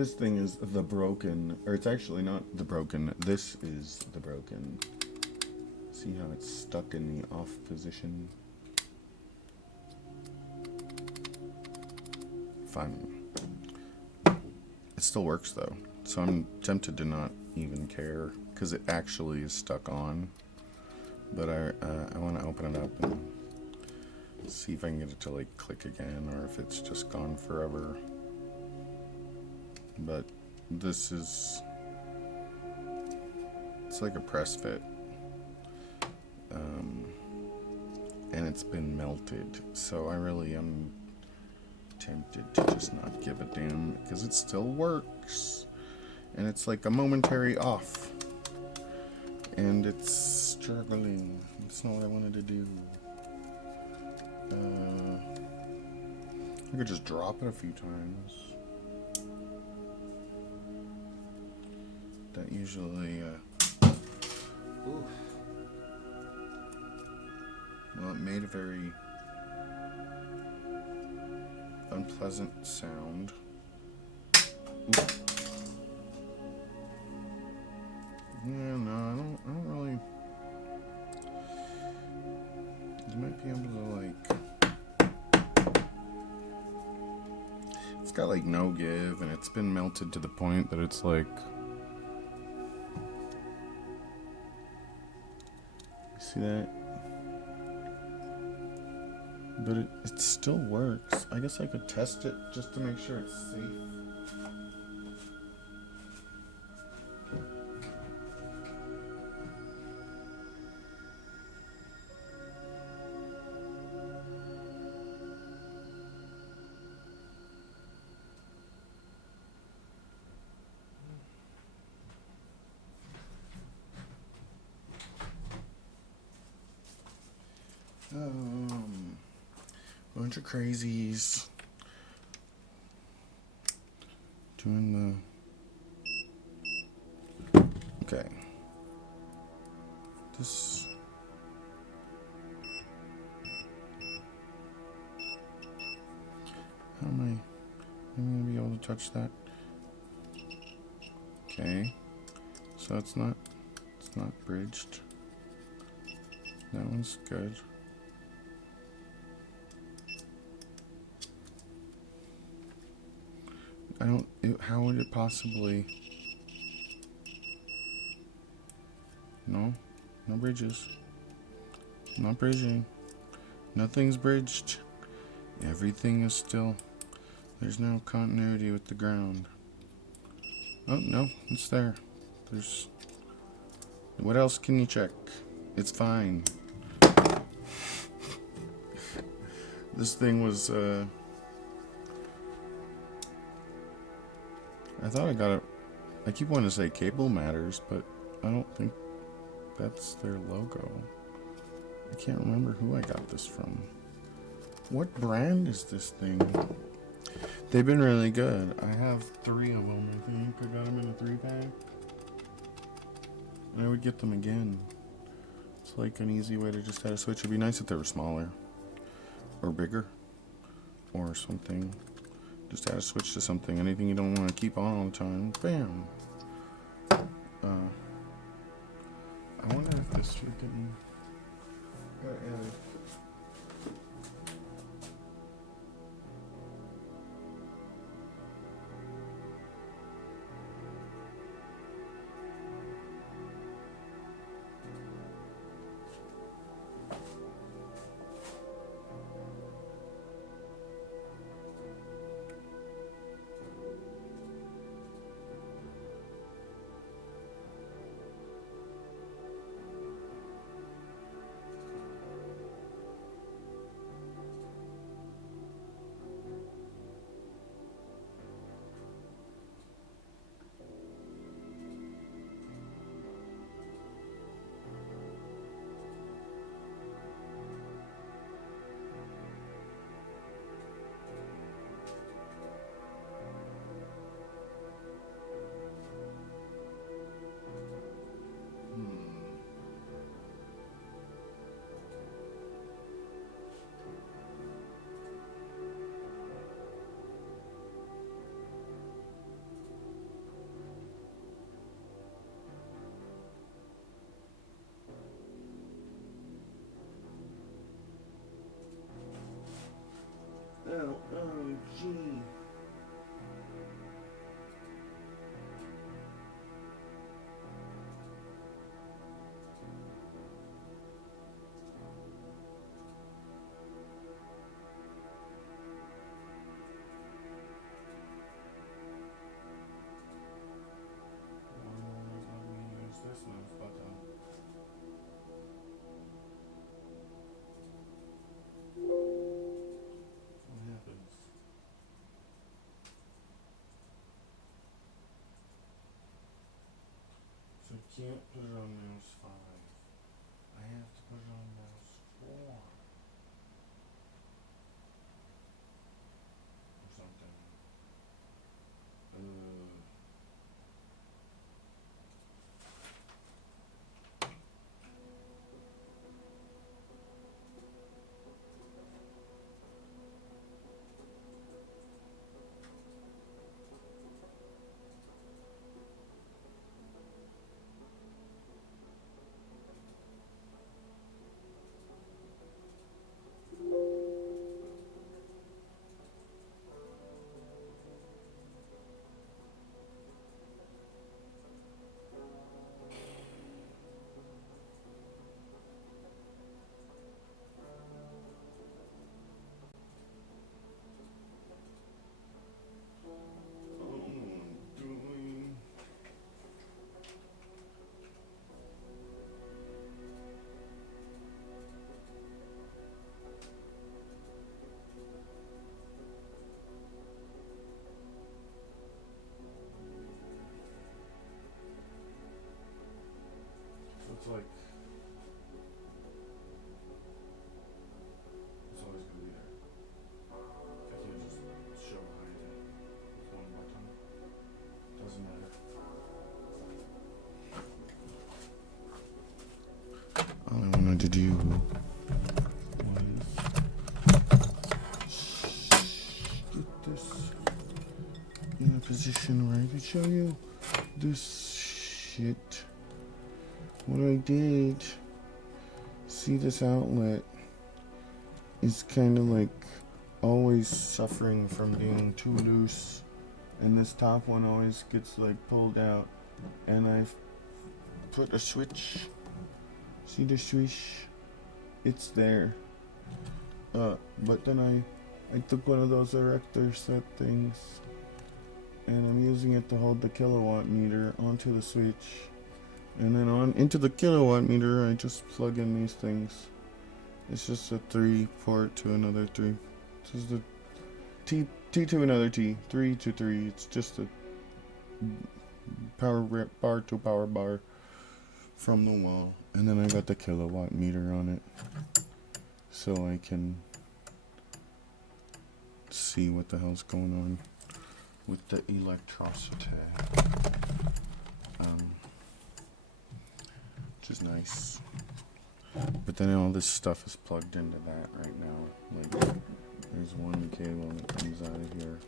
This thing is the broken, or it's actually not the broken. This is the broken. See how it's stuck in the off position? Fine. It still works though, so I'm tempted to not even care because it actually is stuck on. But I want to open it up and see if I can get it to like click again, or if it's just gone forever. But this is, it's like a press fit, and it's been melted, so I really am tempted to just not give a damn because it still works, and it's like a momentary off, and it's struggling. It's not what I wanted to do. I could just drop it a few times. That usually, oof. Well, it made a very unpleasant sound. Oof. Yeah, no, I don't really. You might be able to like. It's got like no give, and it's been melted to the point that it's like. See that? But it still works. I guess I could test it just to make sure it's safe. Bunch of crazies doing the. Okay. This. How am I gonna be able to touch that? Okay. So it's not bridged. That one's good. How would it possibly? No bridges. Not bridging. Nothing's bridged. Everything is still. There's no continuity with the ground. Oh, no, it's there. There's. What else can you check? It's fine. This thing was, I thought I got it. I keep wanting to say Cable Matters, but I don't think that's their logo. I can't remember who I got this from. What brand is this thing? They've been really good. I have 3 of them, I think. I got them in a 3-pack. And I would get them again. It's like an easy way to just add a switch. It'd be nice if they were smaller. Or bigger. Or something. Just add a switch to something. Anything you don't want to keep on all the time. Bam. I wonder if this freaking... L-O-G. This mouse button. What happens? So I can't put it on mouse 5. I have to put it on mouse 4. Or something. Doing. So it's like it's always gonna be there. I can't just show behind it with one button. Doesn't matter. All I wanted to do was get this in a position where I could show you this shit. What I did, see this outlet is kind of like always suffering from being too loose, and this top one always gets like pulled out, and I've put a switch. See the switch? It's there. But then I took one of those erector set things, and I'm using it to hold the kilowatt meter onto the switch. And then on into the kilowatt meter, I just plug in these things. It's just a 3 port to another 3. This is the T to another T, 3 to 3. It's just a power bar to power bar from the wall. And then I got the kilowatt meter on it, so I can see what the hell's going on with the electricity. Which is nice. But then all this stuff is plugged into that right now. Like, there's one cable that comes out of here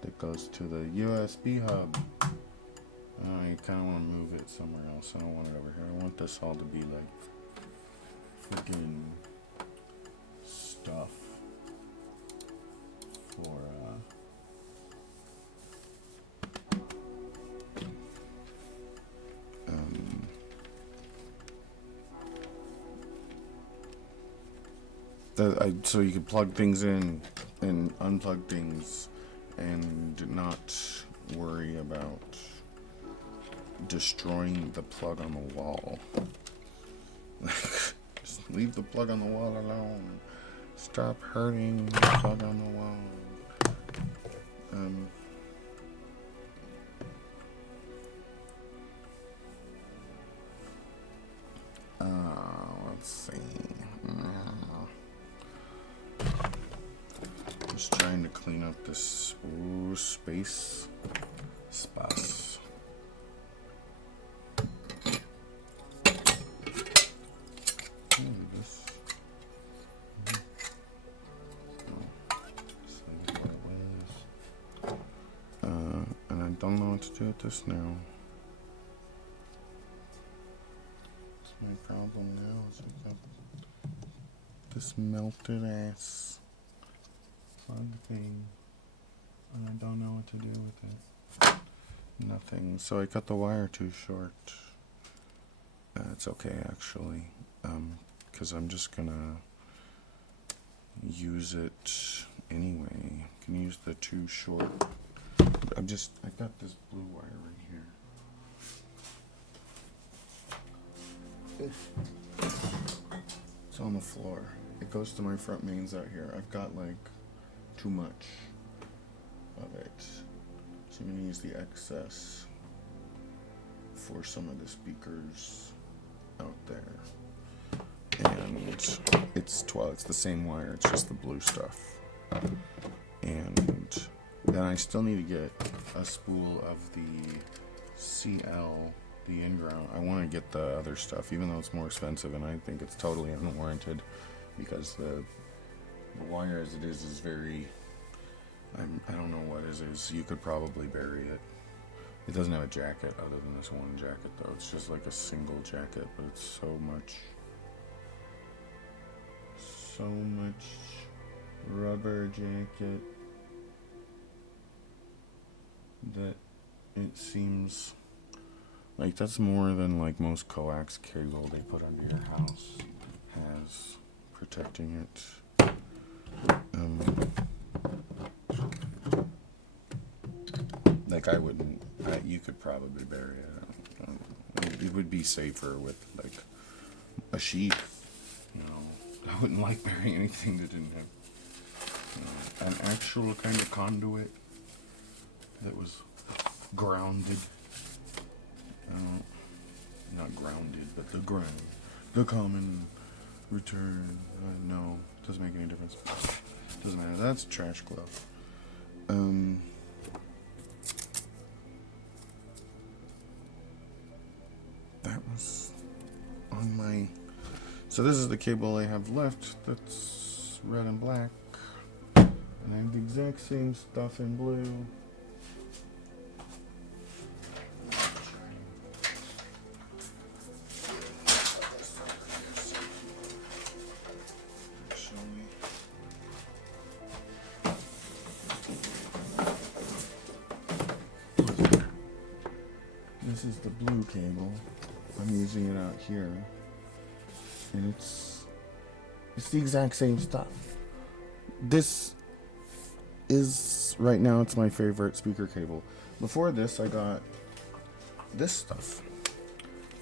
that goes to the USB hub. I kind of want to move it somewhere else. I don't want it over here. I want this all to be like freaking stuff for so you can plug things in and unplug things and not worry about destroying the plug on the wall. Just leave the plug on the wall alone. Stop hurting the plug on the wall. Let's see. Just trying to clean up this space. And I don't know what to do with this now. That's my problem now. Is I got this melted ass plug thing, and I don't know what to do with it. Nothing. So I cut the wire too short. It's okay actually, because I'm just gonna use it anyway. I can use the too short. I got this blue wire right here. It's on the floor. It goes to my front mains out here. I've got like too much of it. So I'm gonna use the excess for some of the speakers out there. And it's the same wire, it's just the blue stuff. And then I still need to get a spool of the CL, the in-ground. I want to get the other stuff, even though it's more expensive, and I think it's totally unwarranted, because the wire as it is very, I don't know what it is. You could probably bury it. It doesn't have a jacket other than this one jacket though. It's just like a single jacket, but it's so much rubber jacket that it seems like that's more than like most coax cable they put under your house has protecting it. Like you could probably bury it. It would be safer with like a sheet, you know. I wouldn't like burying anything that didn't have an actual kind of conduit that was grounded. Not grounded, but the ground. The common return. No, doesn't make any difference. Doesn't matter. That's a trash glove. That was on my... So this is the cable I have left that's red and black. And I have the exact same stuff in blue. This is the blue cable. I'm using it out here. And it's the exact same stuff. This is, right now, it's my favorite speaker cable. Before this, I got this stuff.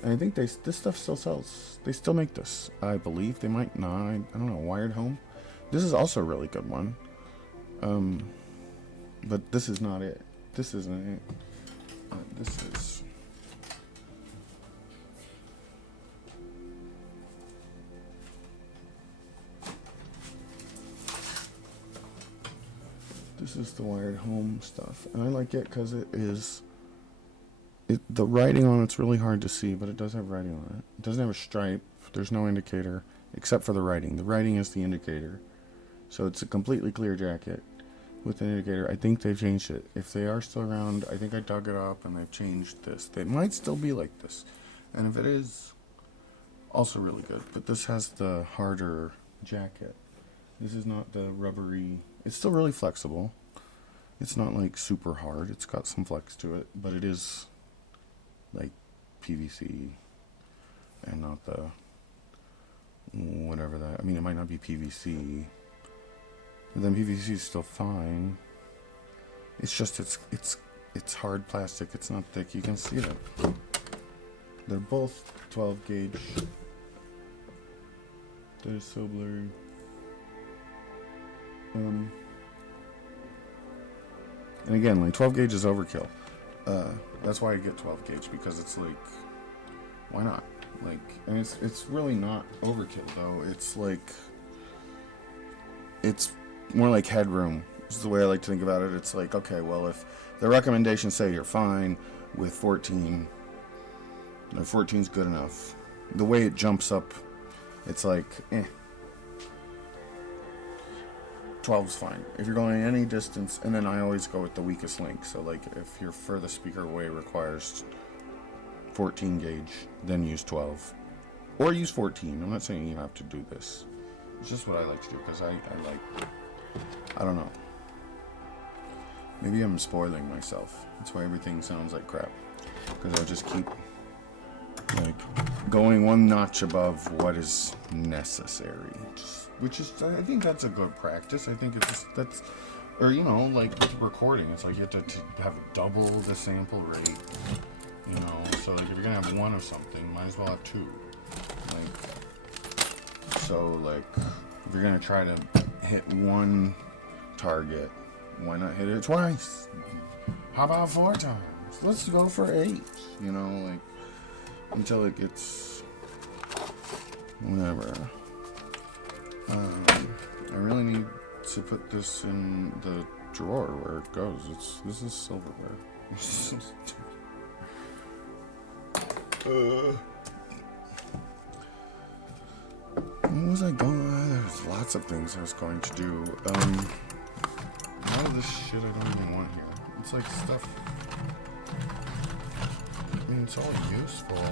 And I think this stuff still sells. They still make this. I believe they might not. I don't know. Wired Home. This is also a really good one. But this is not it. This isn't it. This is... This is the Wired Home stuff, and I like it because the writing on it's really hard to see, but it does have writing on it. It doesn't have a stripe. There's no indicator except for the writing. The writing is the indicator, so it's a completely clear jacket with an indicator. I think they've changed it. If they are still around, I think I dug it up and they've changed this. They might still be like this, and if it is, also really good. But this has the harder jacket. This is not the rubbery. It's still really flexible. It's not like super hard. It's got some flex to it, but it is like PVC and not the whatever that. I mean, it might not be PVC, but then PVC is still fine. It's just it's hard plastic. It's not thick. You can see that. They're both 12 gauge. They're so blurry. And again, like 12 gauge is overkill. That's why I get 12 gauge, because it's like, why not? Like, and it's really not overkill though. It's like, it's more like headroom. This is the way I like to think about it. It's like, okay, well, if the recommendations say you're fine with 14, or 14 is good enough. The way it jumps up, it's like, 12 is fine if you're going any distance, and then I always go with the weakest link. So like if your furthest speaker away requires 14 gauge, then use 12 or use 14. I'm not saying you have to do this. It's just what I like to do, because I like I don't know. Maybe I'm spoiling myself. That's why everything sounds like crap. Because I'll just keep like going one notch above what is necessary. Which is, I think that's a good practice. I think it's just, that's, or you know, like with recording, it's like you have to have double the sample rate. You know, so like if you're gonna have one of something, might as well have two. Like, so like if you're gonna try to hit one target, why not hit it twice? How about 4 times? Let's go for 8. You know, like until it gets whatever. I really need to put this in the drawer where it goes. This is silverware. What was I going? There's lots of things I was going to do. A lot of this shit I don't even want here. It's like stuff. I mean, it's all useful.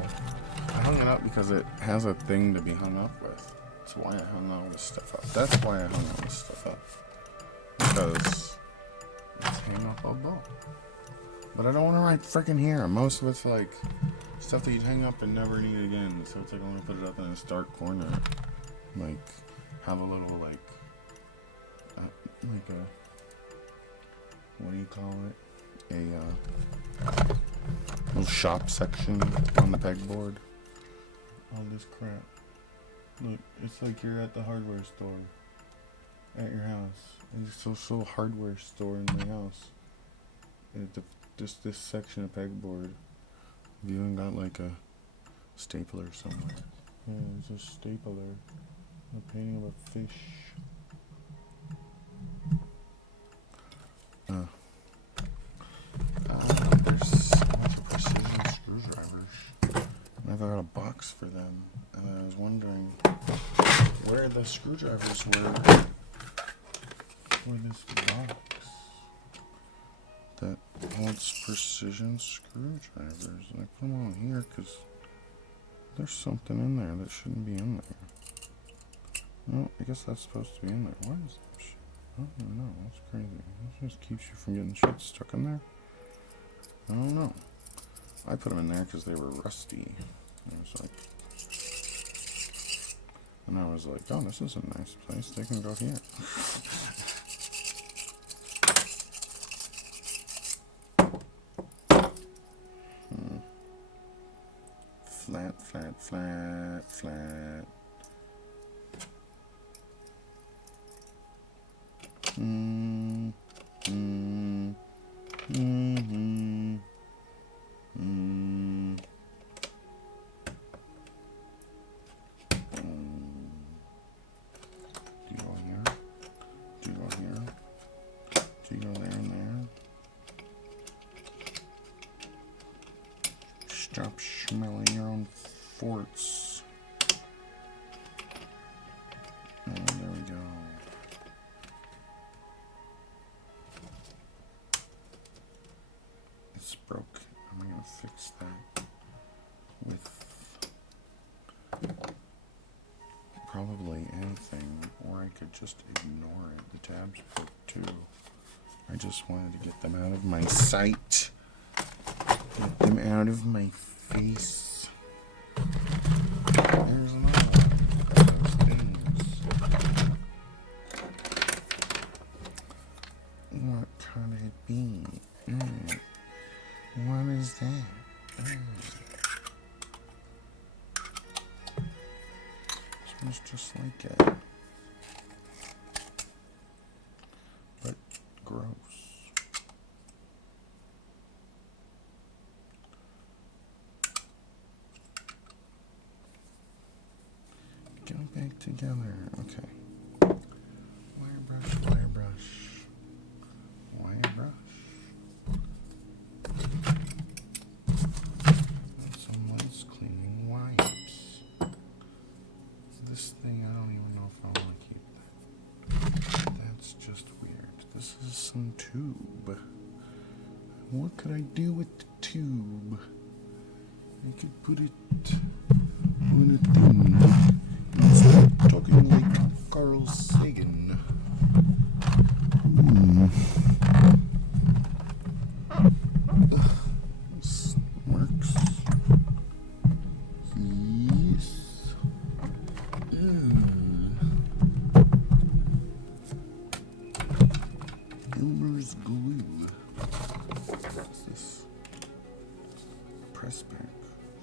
I hung it up because it has a thing to be hung up with. That's why I hung all this stuff up. That's why I hung all this stuff up. Because it's hang up a book. But I don't want to write freaking here. Most of it's like stuff that you'd hang up and never need again. So it's like I'm gonna put it up in this dark corner. Like have a little like a, what do you call it? A little shop section on the pegboard. All this crap. Look, it's like you're at the hardware store at your house. It's a little hardware store in my house. Just this section of pegboard. Have you even got like a stapler somewhere? Yeah, there's a stapler. A painting of a fish. There's a bunch of precision screwdrivers. And I've got a box for them. And I was wondering where the screwdrivers were for this box that holds precision screwdrivers. And I put them on here because there's something in there that shouldn't be in there. Well, I guess that's supposed to be in there. What is that shit? I don't even know. That's crazy. That just keeps you from getting shit stuck in there. I don't know. I put them in there because they were rusty. And I was like, oh, this is a nice place. They can go here. Flat, flat, flat, flat. Do you go here? Do you go here? Do you go there and there? Stop smelling your own forts. Oh, there we go. It's broke. I'm gonna fix that with probably anything, or I could just ignore it. The tabs broke too. I just wanted to get them out of my sight. Get them out of my face. There's another one of those things. What could it be? What is that? Smells just like it. But gross. Get them back together. Okay. Wire brush, wire brush. Wire brush. Someone's cleaning wipes. This thing, I don't even know if I want to keep that. That's just weird. This is some tube. What could I do with the tube? I could put it on a thing. Stop talking like Carl Sagan. Aspect.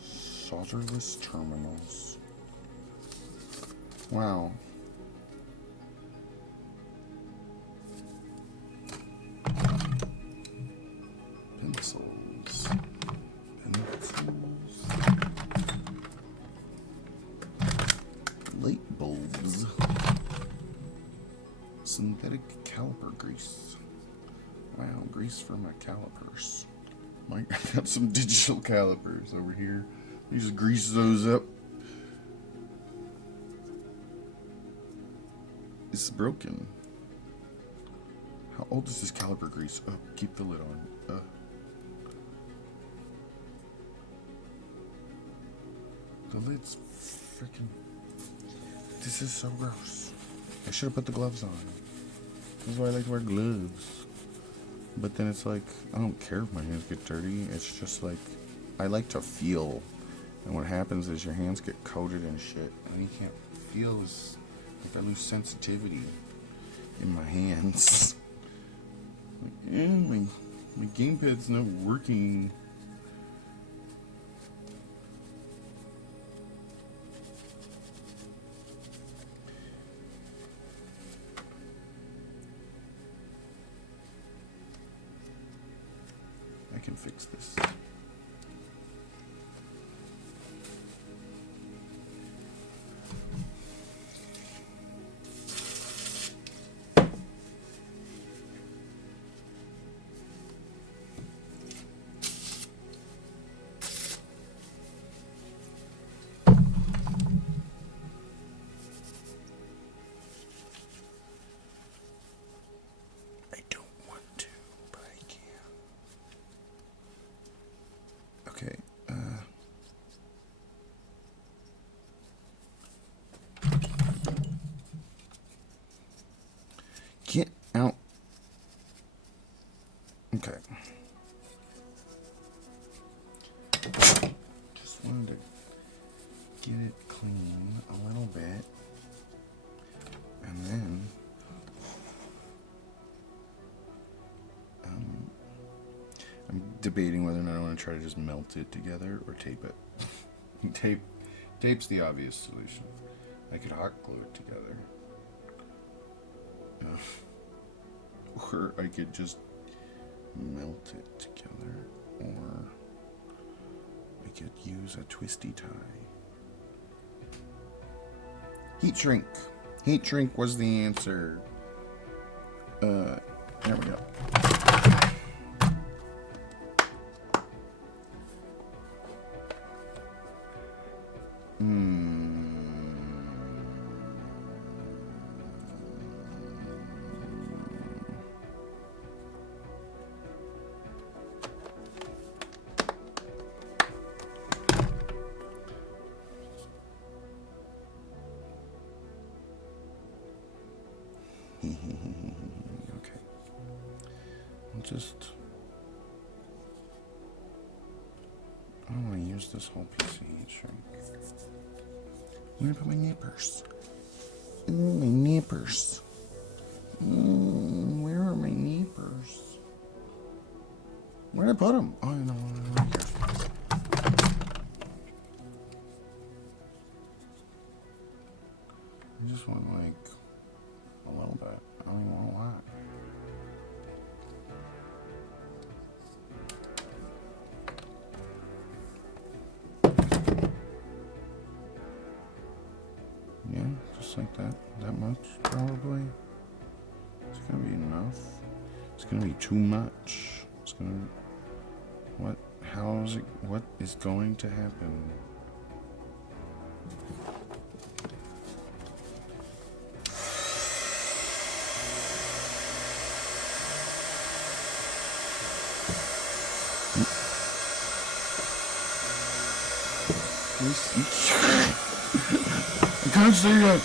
Solderless terminals. Wow. Pencils. Light bulbs. Synthetic caliper grease. Wow, grease for my calipers. I got some digital calipers over here. You just grease those up. It's broken. How old is this caliper grease? Oh, keep the lid on. The lid's freaking... This is so gross. I should have put the gloves on. This is why I like to wear gloves. But then it's like, I don't care if my hands get dirty. It's just like, I like to feel. And what happens is your hands get coated and shit. And you can't feel. It's like I lose sensitivity in my hands. Like, my gamepad's not working. I can fix this. I don't want to, but I can. Okay, get out. Okay. Just wanted to get it clean a little bit. And then I'm debating whether or not I want to try to just melt it together or tape it. Tape's the obvious solution. I could hot glue it together. Or I could just melt it together. Or I could use a twisty tie. Heat shrink. Heat shrink was the answer. There we go. Okay. I'll just... I don't want to use this whole piece of heat shrink. I'm going to put my nippers. Ooh, my nippers. Where are my nippers? Where did I put them? Oh, no, right here. I just want, like, a little bit. I don't even want a lot. Yeah, just like that. That much, probably. It's gonna be enough. It's gonna be too much. It's gonna... What? How is it... What is going to happen? I can't see it.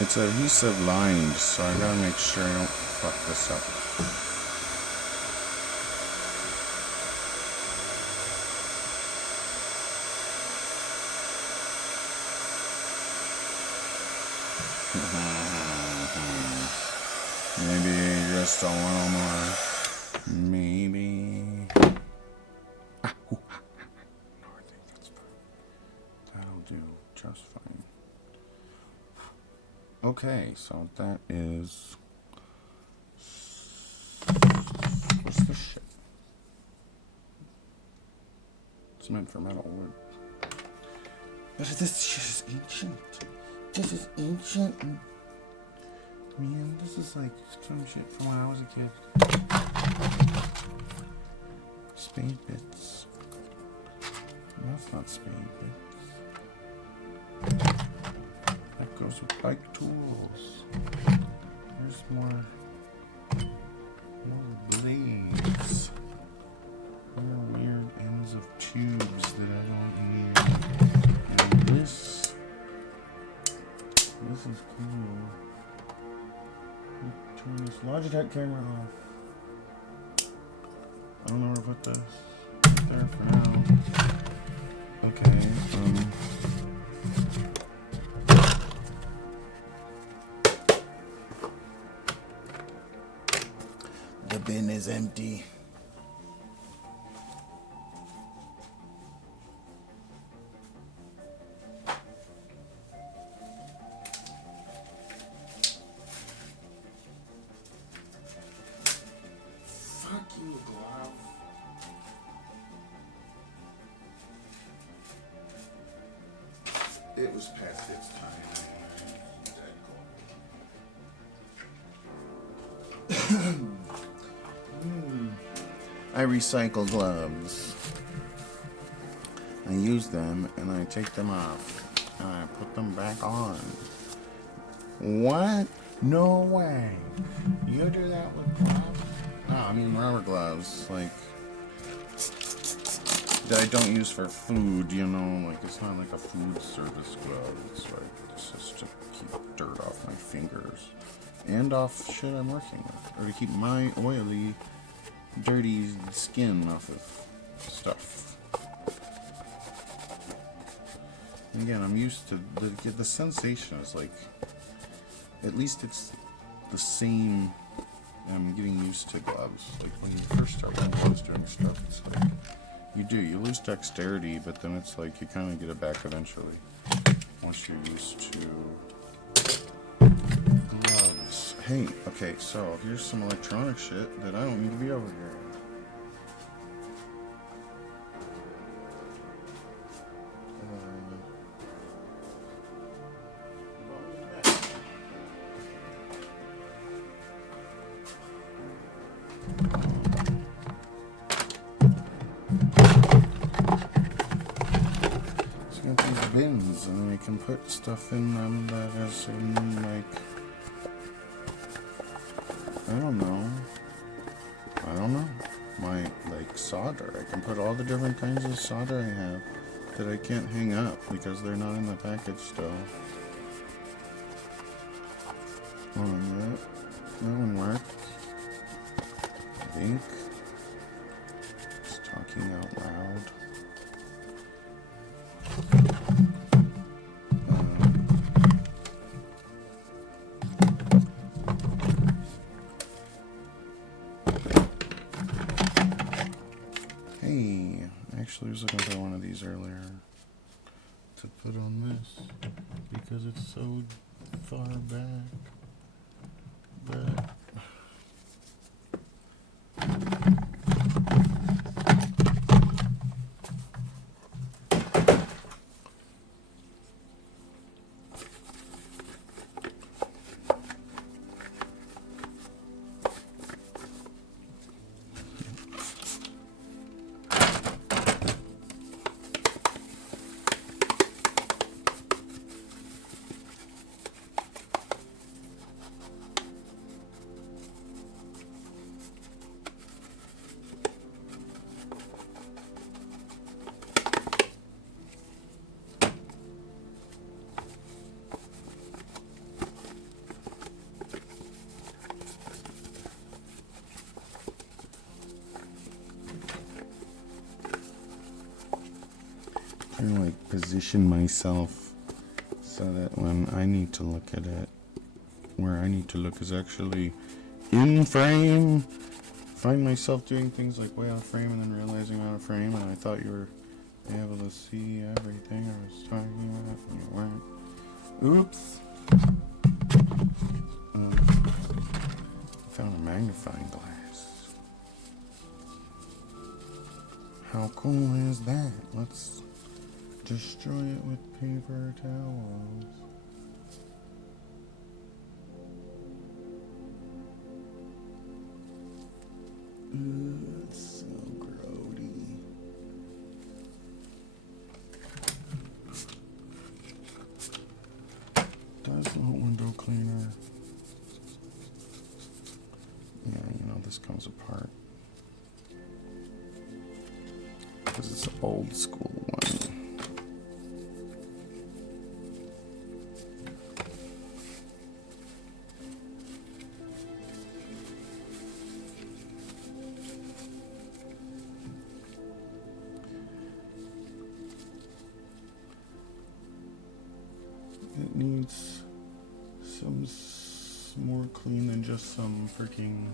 It's adhesive lined, so I gotta make sure I don't fuck this up. just a little more. Maybe. Ah, ooh, ah, no, I think that's fine. That'll do just fine. Okay, so that is. What's this shit? It's meant for metal wood. But this shit is ancient. This is ancient. Man, this is like some shit from when I was a kid. Spade bits. That's not spade bits. That goes with bike tools. There's more blades. More weird ends of tubes that I don't need. And this is cool. Turn this Logitech camera off. I don't know where to put this. Right there for now. Okay, the bin is empty. Fucking glove. It was past its time anyway. I recycle gloves. I use them and I take them off and I put them back on. What? No way. You do that with gloves? No, I mean rubber gloves, like that I don't use for food, you know, like it's not like a food service glove. It's like it's just to keep dirt off my fingers and off shit I'm working with, or to keep my oily, dirty skin off of stuff. And again, I'm used to the sensation is like, at least it's the same. I'm getting used to gloves. Like when you first start wearing gloves doing stuff, it's like you lose dexterity, but then it's like you kind of get it back eventually once you're used to gloves. Hey, okay, so here's some electronic shit that I don't need to be over here. Bins, and I can put stuff in them that is in, like, I don't know, my, like, solder. I can put all the different kinds of solder I have that I can't hang up because they're not in the package still. Hold on, that one worked, I think. Just talking out loud. I was looking for one of these earlier to put on this because it's so far back. But trying to like position myself so that when I need to look at it, where I need to look is actually in frame. Find myself doing things like way out of frame and then realizing I'm out of frame, and I thought you were able to see everything I was talking about and you weren't. Oops. Found a magnifying glass. How cool is that? Let's destroy it with paper towels. It's so grody. Does the window cleaner? Yeah, you know, this comes apart. Because it's an old school one. It needs some more clean than just some freaking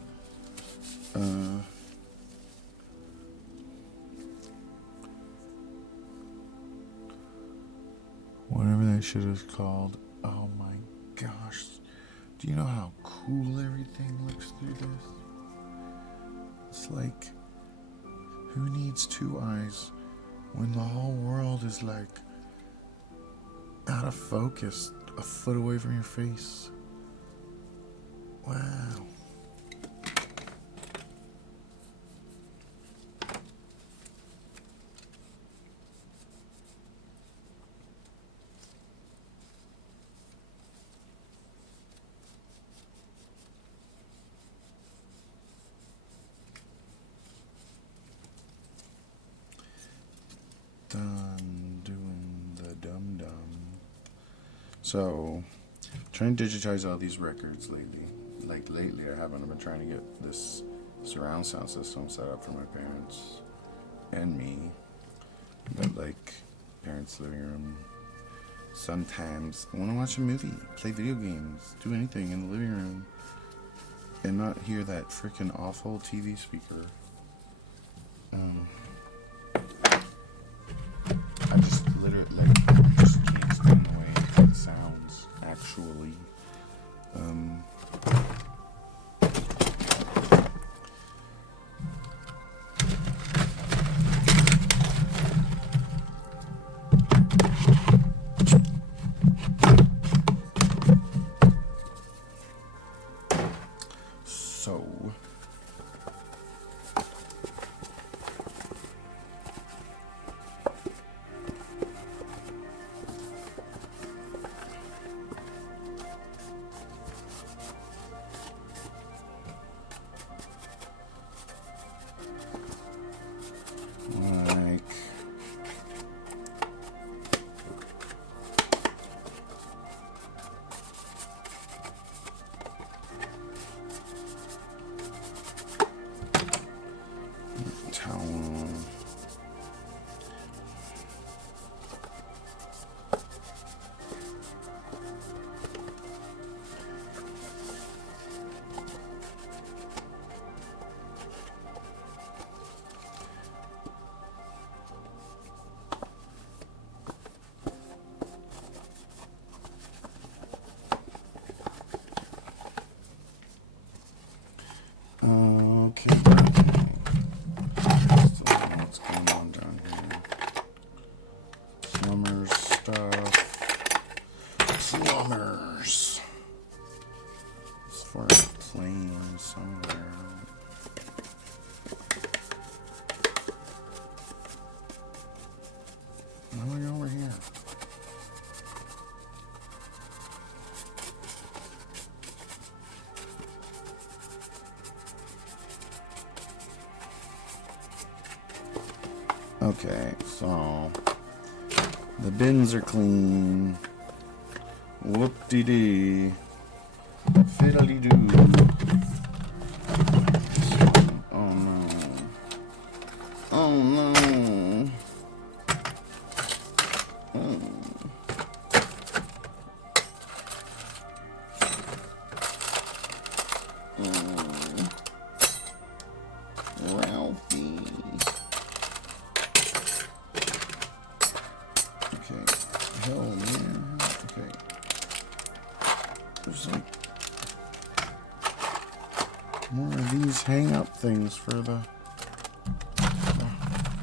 whatever that shit is called. Oh my gosh. Do you know how cool everything looks through this? It's like, who needs two eyes when the whole world is like out of focus, a foot away from your face? Wow. Done doing the dum-dum. So, trying to digitize all these records lately. Like lately I haven't. I've been trying to get this surround sound system set up for my parents and me. But like, parents' living room. Sometimes I want to watch a movie, play video games, do anything in the living room, and not hear that freaking awful TV speaker. I just literally, like, just can't stand the way it sounds, actually. So... like... towel... Okay. So what's going on down here? Plumbers stuff. Plumbers. As far as playing somewhere. How do I go over here? Okay, so the bins are clean. Whoop-de-dee. Fiddly-doo. Oh no. Oh no. Oh. Oh. hang up things for the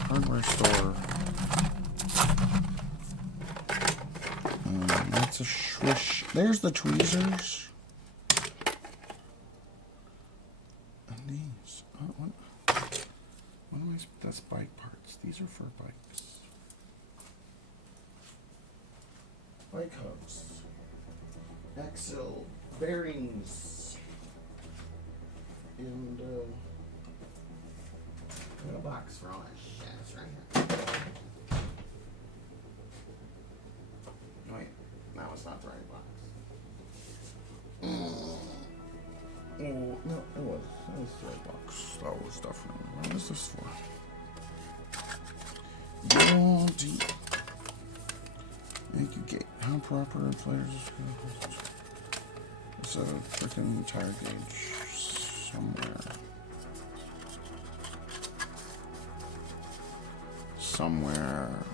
hardware store. That's a swish. There's the tweezers. And these. What am I? That's bike parts. These are for bikes. Bike hubs. Axle bearings. And got a box for all that shit. It's right here. Wait, that was not the right box. Oh, no, it was. That was the right box. That was definitely. What is this for? Deep. Thank you, Gate. How proper inflators? It's a freaking tire gauge somewhere. Somewhere.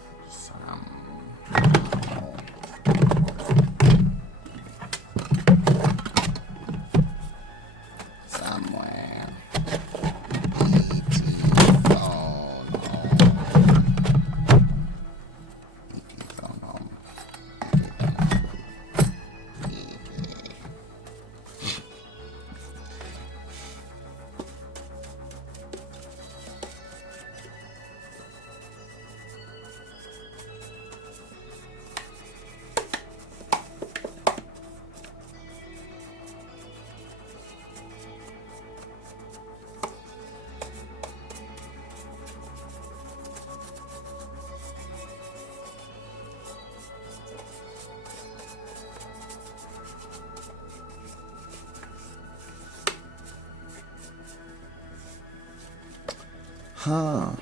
Huh.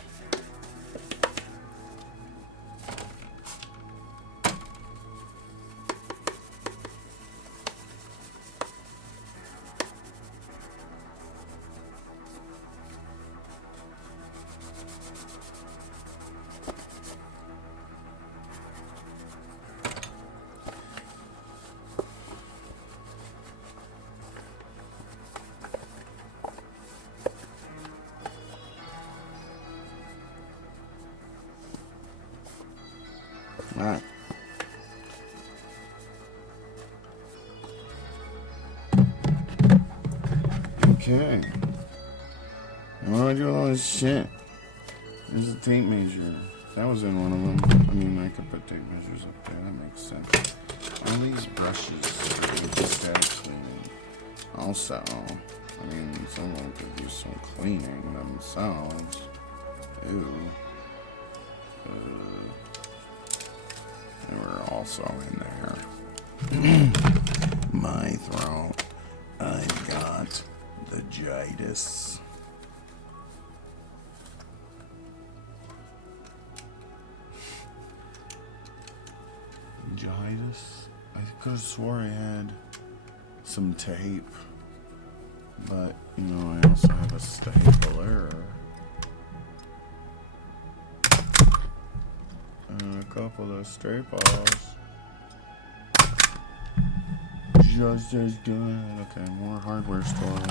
Alright. Okay. What do I do with all this shit? There's a tape measure. That was in one of them. I mean, I could put tape measures up there. That makes sense. All these brushes for static cleaning. Also, I mean, someone could use some cleaning themselves. Ew. They were also in there. My throat. I've got the jitis. Jitis? I could have swore I had some tape. But, you know, I also have a stapler. And a couple of staples. Just as good. Okay, more hardware store.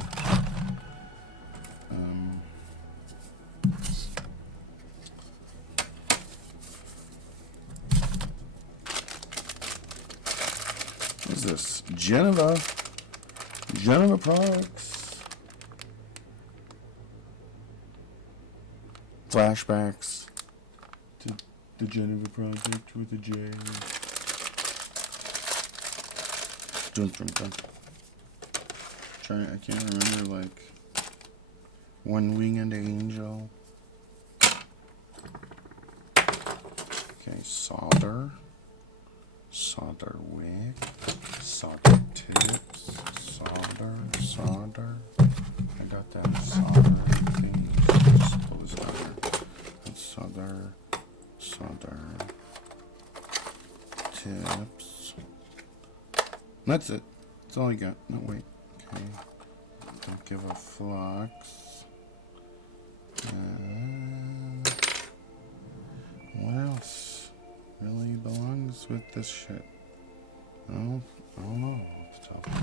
What is this? Geneva products. Flashbacks to the Geneva Project with a J. Dun, dun, dun. I can't remember, like, One Winged Angel. Okay, solder wick, solder tips, solder. I got that solder thing. Just close it out. That's solder tips. That's it. That's all I got. No, wait. Okay. Don't give a flux. What else really belongs with this shit? I don't know what to tell you.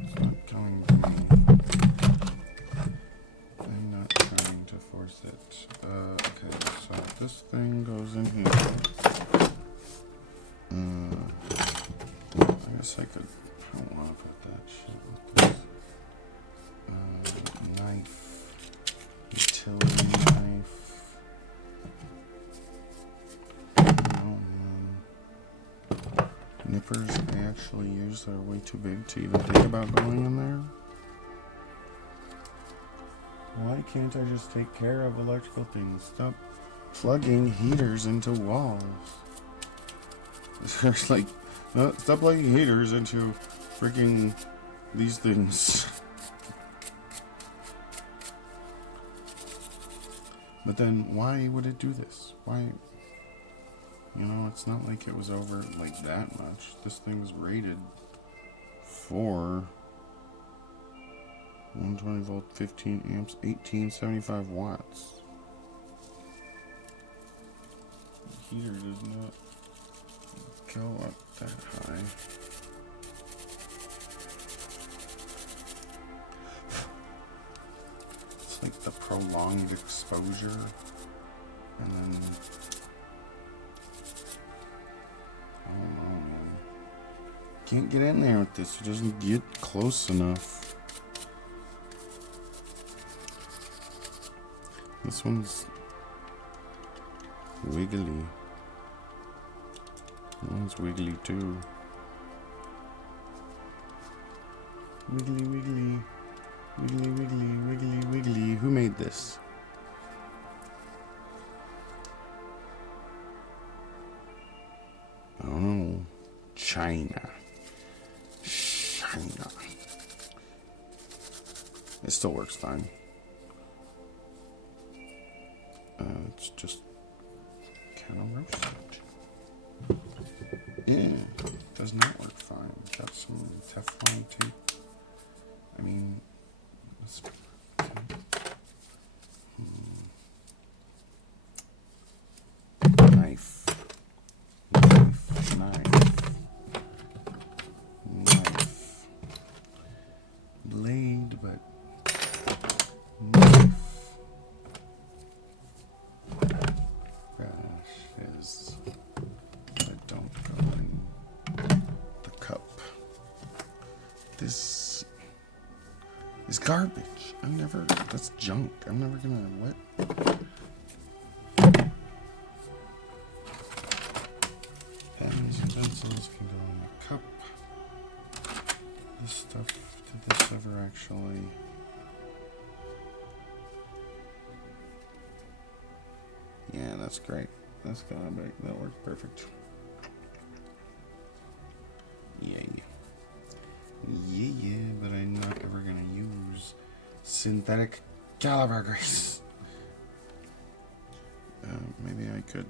It's not coming to me. is it? Okay, so this thing goes in here. I guess I could. I don't want to put that shit with this. Knife. Utility knife. No. Nippers I actually use that are way too big to even think about going in there. Why can't I just take care of electrical things? Stop plugging heaters into walls. There's like, no, stop plugging heaters into freaking these things. But then why would it do this? Why? You know, it's not like it was over like that much. This thing was rated for 120 volt, 15 amps, 1875 watts. The heater does not go up that high. It's like the prolonged exposure, and then I don't know, man. Can't get in there with this. It doesn't get close enough. This one's wiggly. That one's wiggly too. Wiggly, wiggly. Wiggly, wiggly, wiggly, wiggly. Who made this? I don't know. China. It still works fine. It's just kind of roasted. Yeah, does not work fine. Got some Teflon tape. I mean, let's knife, blade, but knife. Brushes that don't go in the cup. This is garbage. That's junk. I'm never gonna, what? Pens and pencils can go in the cup. This stuff, did this ever actually? Yeah, that's great. That's gonna be, that works perfect. Yeah, but I'm not ever gonna use synthetic caliber grease. Maybe I could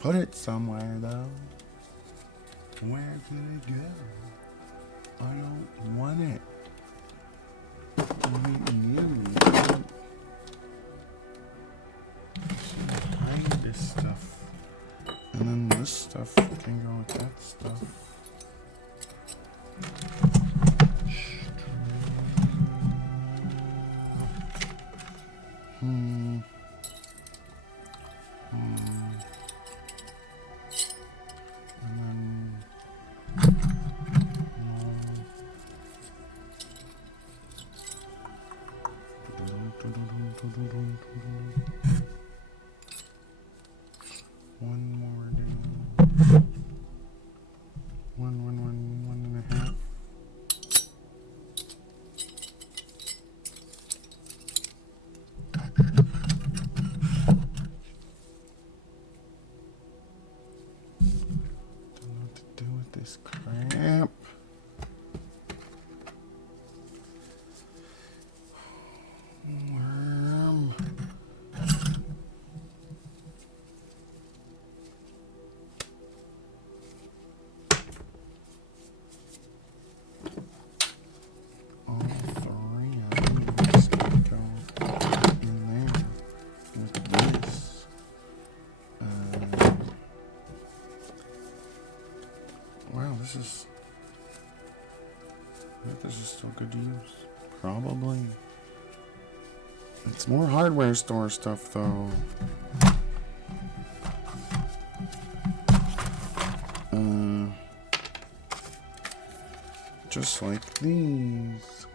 put it somewhere though. Where can it go? I don't want it. I mean, you. Hide this stuff. And then this stuff can go with that stuff. One more down. One and a half. Don't know what to do with this crap. Worm. All three of them just gonna go in there with this. Wow, this is. I think this is still good to use. Probably. It's more hardware store stuff, though. Just like these.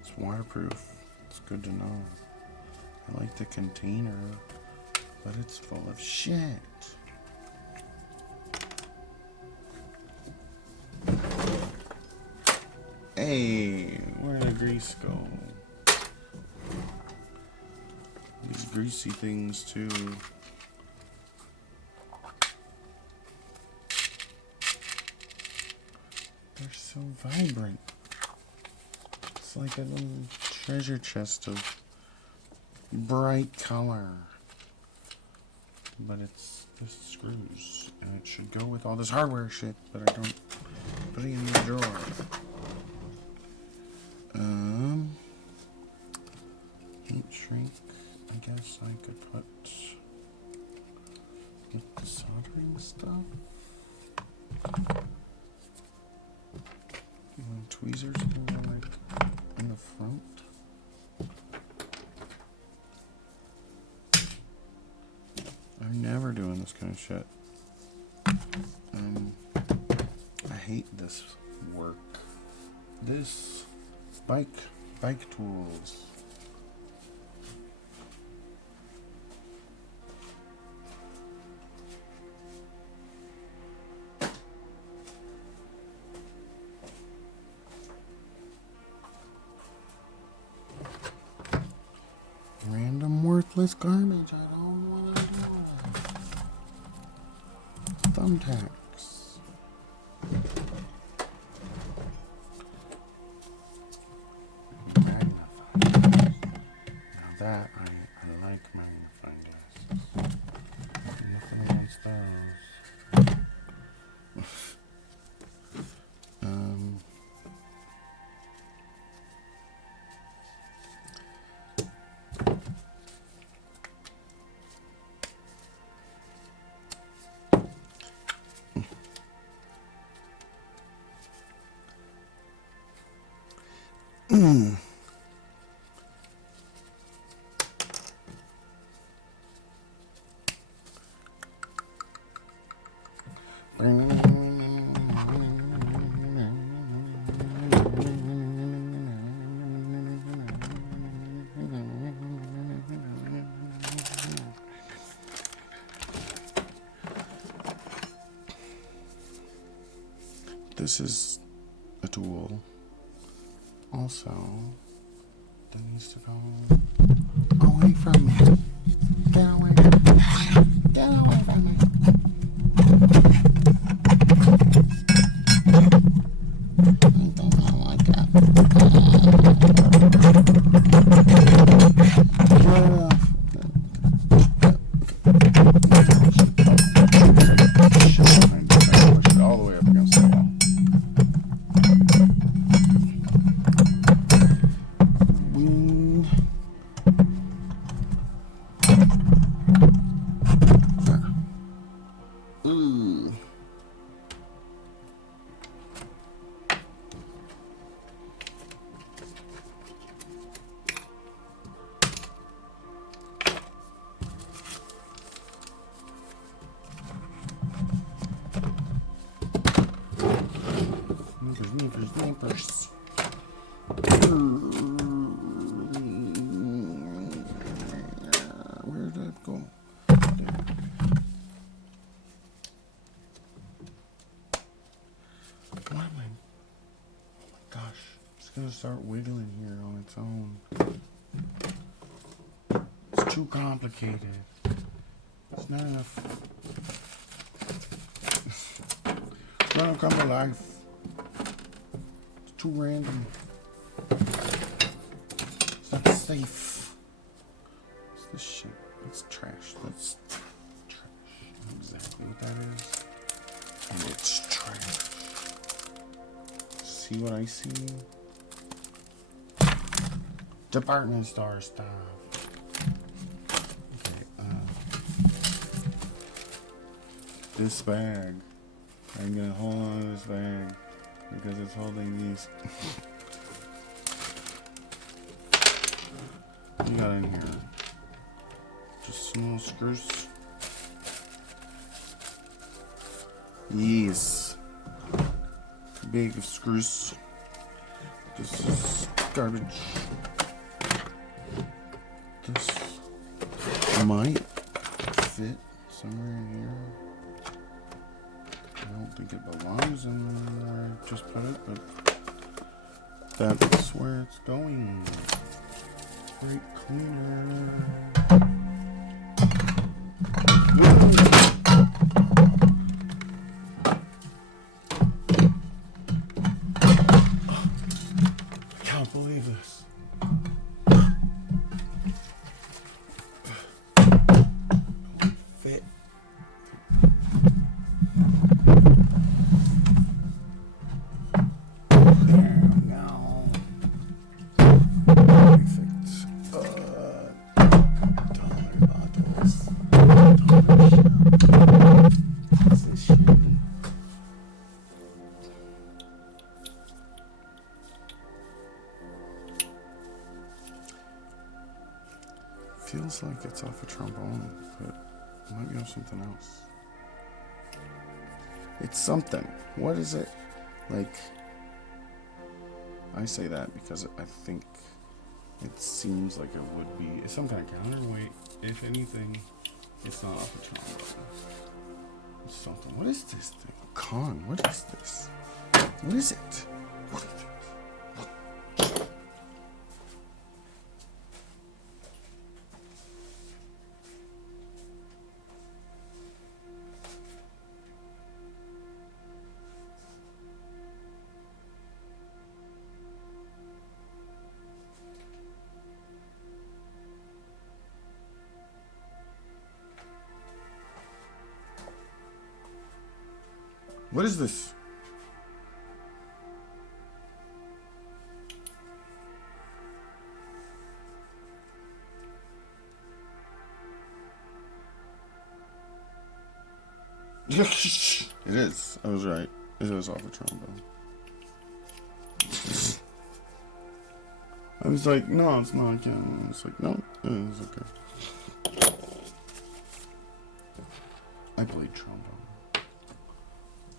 It's waterproof. It's good to know. I like the container, but it's full of shit. Hey, where did the grease go? These greasy things too. They're so vibrant. It's like a little treasure chest of bright color. But it's just screws. And it should go with all this hardware shit, but I don't put it in the drawer. Heat shrink. I guess I could put with the soldering stuff. Tweezers go like in the front. I'm never doing this kind of shit. I hate this work. This bike tools. Random worthless garbage. I don't want to do it. Thumbtacks. Magnifying. Now that I like magnifying glasses. Nothing against those. This is a tool also that needs to go away from me. Get away from me. Get away from me. I don't like that. Push it all the way up against the wall. Neighbors. Where did that go? There. What am I? Oh my gosh. It's gonna start wiggling here on its own. It's too complicated. It's not enough. It's gonna come to life. Too random. It's not safe. What's this shit? It's trash. That's trash. I know exactly what that is. And it's trash. See what I see? Department store stuff. this bag. I'm gonna hold on to this bag because it's holding these. What you got in here? Just some little screws. Yes. Bag of screws. This is garbage. This might fit somewhere in here. I don't think it belongs in where I just put it, but that's where it's going. Great cleaner. I can't believe this. Fit. Feels like it's off a trombone, but it might be off something else. It's something. What is it? Like, I say that because I think it seems like it would be. It's some kind of counterweight. If anything, it's not off a trombone. It's something. What is this thing? Con, what is this? What is it? What is it? What is this? It is. I was right. It is off a trombone. I was like, no, it's not. I can't. I was like, no, it is okay. I played trombone.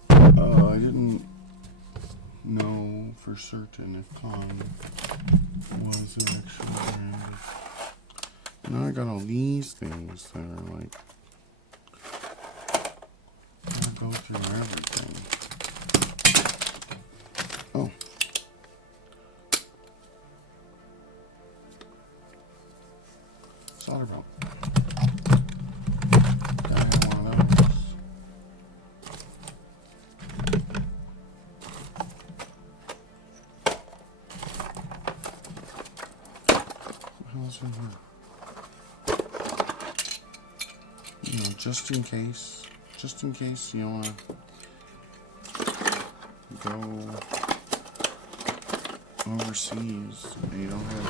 I didn't know for certain if Con was actually branded. Now I got all these things that are like, I go through everything. Oh. Solder belt. Gotta have one of those. In here. You know, just in case you want to go overseas and you don't have.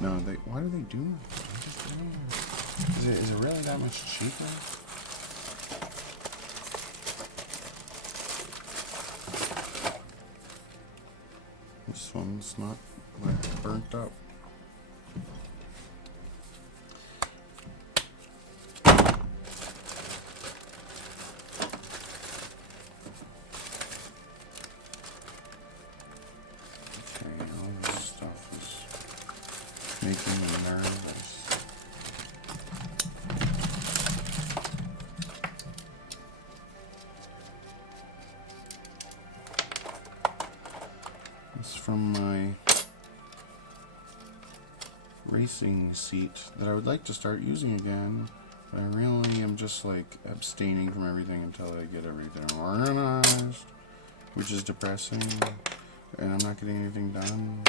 No, why do they do that? Is it really that much cheaper? This one's not like burnt up. Making me nervous. It's from my racing seat that I would like to start using again. But I really am just like abstaining from everything until I get everything organized, which is depressing, and I'm not getting anything done.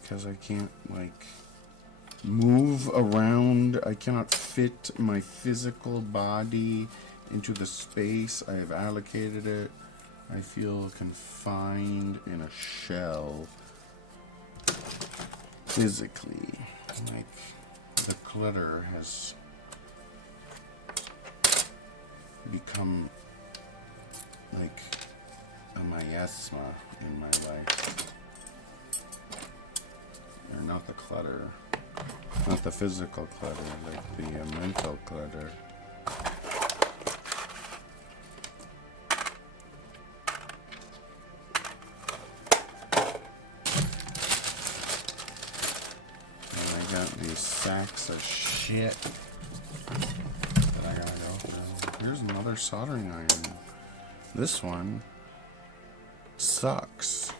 Because I can't, like, move around. I cannot fit my physical body into the space I have allocated it. I feel confined in a shell. Physically. Like, the clutter has become like a miasma in my life. Or not the clutter. Not the physical clutter, like the mental clutter. These sacks of shit that I gotta go through. Here's another soldering iron. This one sucks.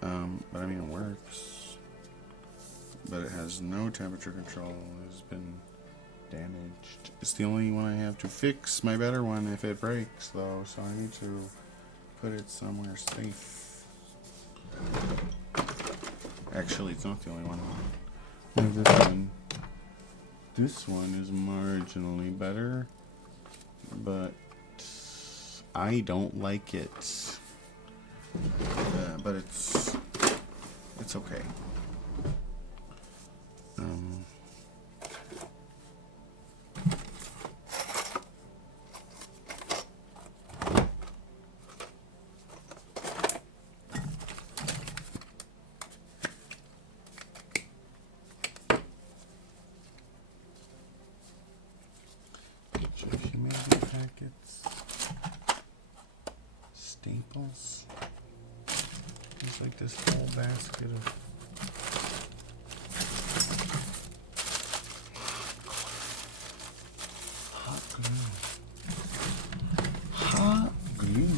But I mean it works. But it has no temperature control. It's been damaged. It's the only one I have to fix my better one if it breaks though, so I need to put it somewhere safe. Actually, it's not the only one. This one. This one is marginally better, but I don't like it. But it's okay. Staples. There's like this whole basket of hot glue. Hot glue.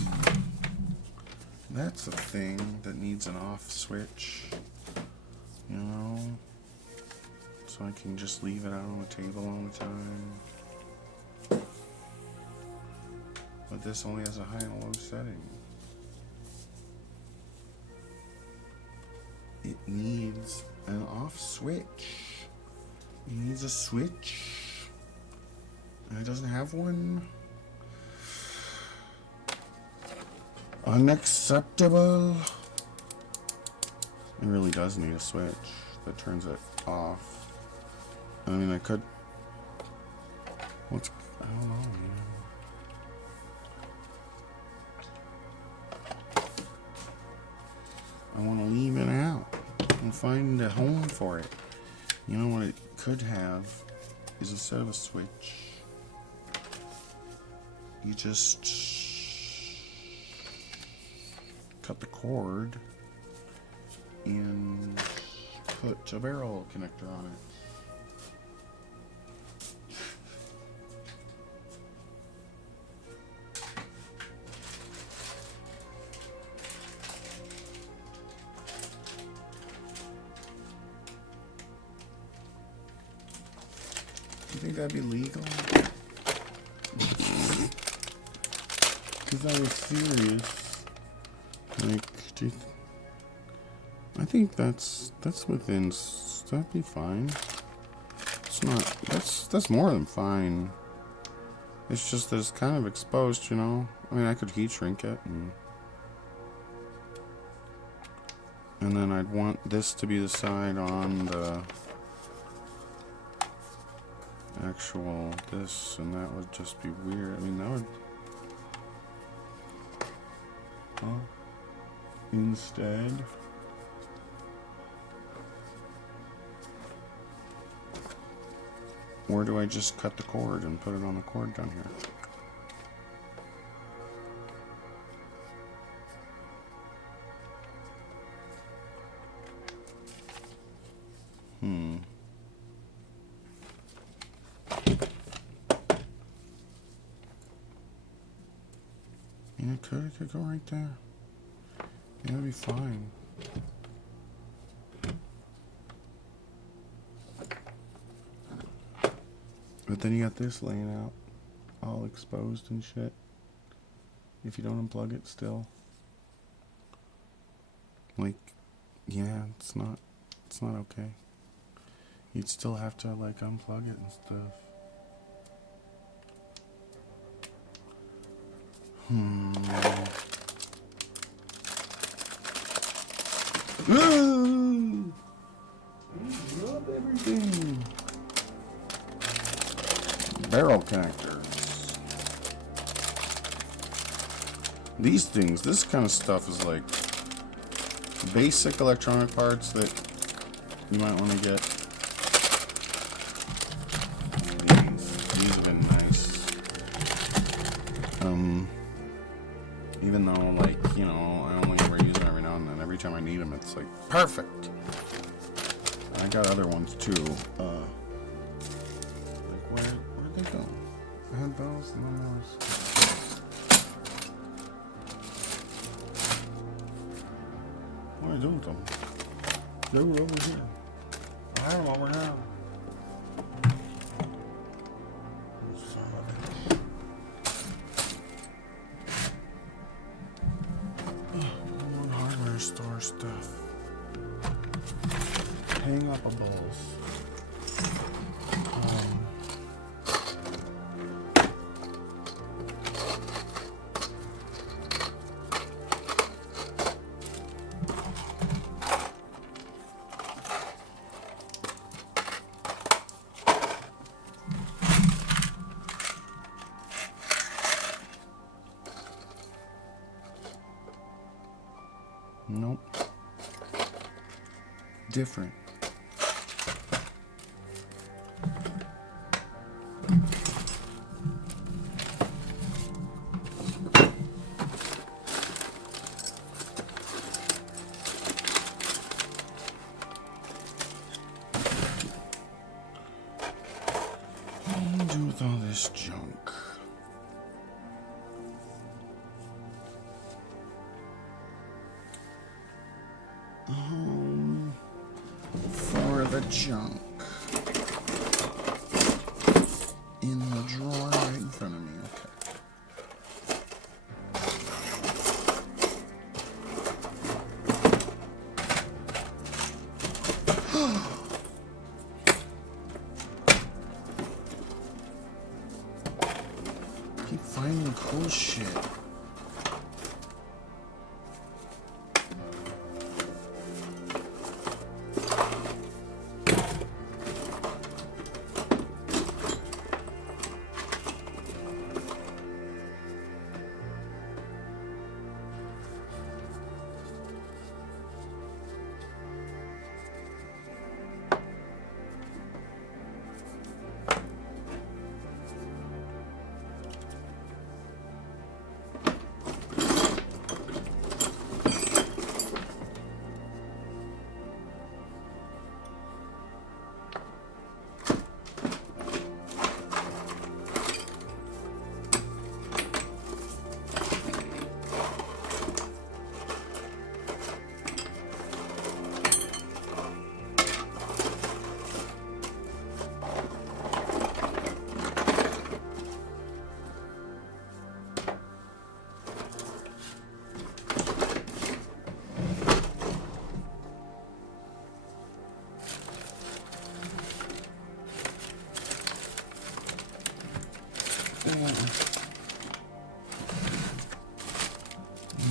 That's a thing that needs an off switch, you know, so I can just leave it out on the table all the time. But this only has a high and low setting. It needs an off switch. It needs a switch. And it doesn't have one. Unacceptable. It really does need a switch that turns it off. I mean, I could... I don't know, man. I want to leave it out and find a home for it. You know what it could have is instead of a switch, you just cut the cord and put a barrel connector on it. You think that'd be legal? Because I was serious. Like, I think that's within. That'd be fine. It's not. That's more than fine. It's just that it's kind of exposed, you know. I mean, I could heat shrink it, and then I'd want this to be the side on the actual this, and that would just be weird. I mean, that would. Oh. Instead, or do I just cut the cord and put it on the cord down here? Yeah, it could go right there. Yeah, it'll be fine. But then you got this laying out, all exposed and shit. If you don't unplug it still. Like, yeah, it's not okay. You'd still have to, like, unplug it and stuff. Drop everything. Barrel connectors. These things, this kind of stuff is like basic electronic parts that you might want to get. These have been nice. Even though, like, you know, I only ever use them every now and then. Every time I need them, it's like perfect. I got other ones too. Like where'd they go? I had those and then there was. What do I do with them? They were over here. I have them over here. More hardware store stuff. Hang-upables. Nope. Different. What do you do with all this junk? For the junk in the drawer right in front of me. Okay. Keep finding cool shit.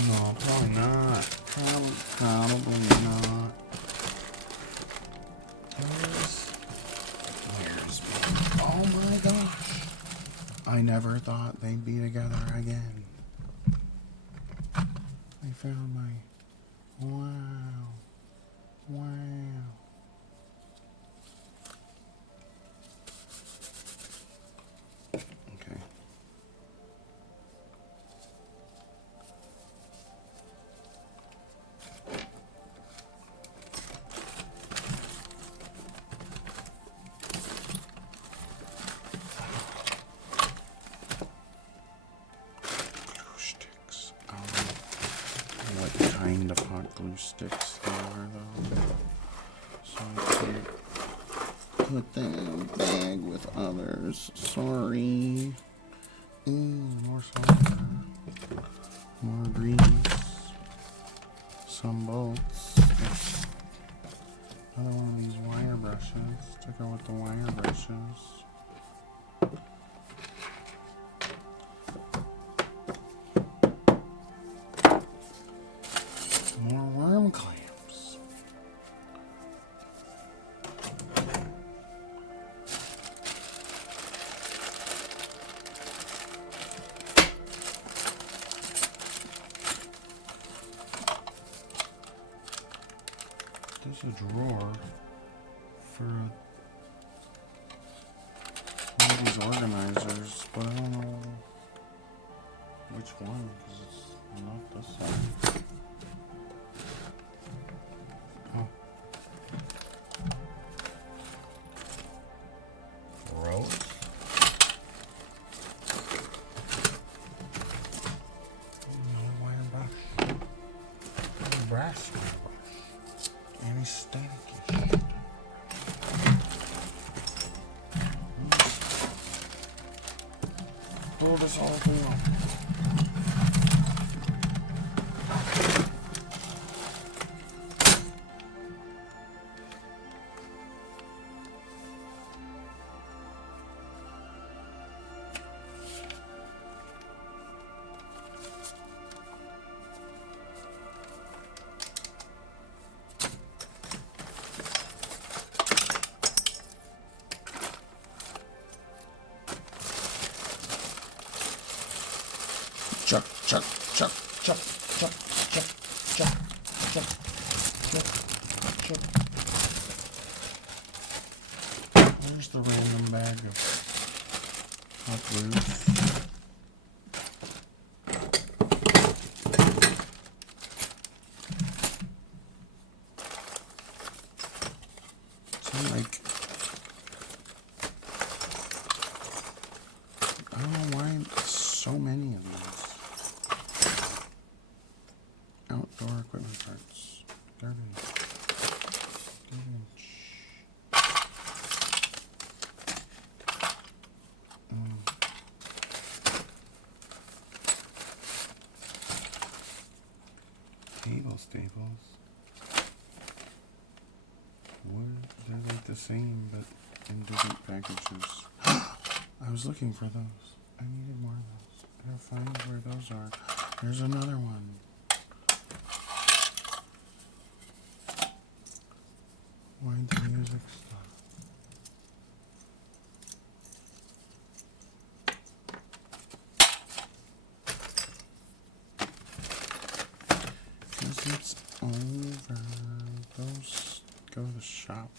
No, probably not. Probably not. Where's oh my gosh. I never thought they'd be together again. I found my wow. Okay. What kind of hot glue sticks there are, though? So I can't put them in a bag with others. Sorry. Ooh, more solder. More grease. Some bolts. Another one of these wire brushes to go with the wire brushes. More worm clamps. a drawer for one of these organizers, but I don't know which one because it's not this side. Oh. Gross. No wire brush. Brass wire brush. Anesthetic shit. Pull this whole thing off. Chuck, chuck, chuck, chuck, chuck, chuck, chuck, chuck, chuck, chuck. Where's the random bag of hot glues? So like, I don't know why so many of these. Outdoor equipment parts. 30-inch. Table staples. They're like the same, but in different packages. I was looking for those. I needed more of those. I gotta find where those are. There's another one. Why'd the music stop? Because it's over. Go to the shop.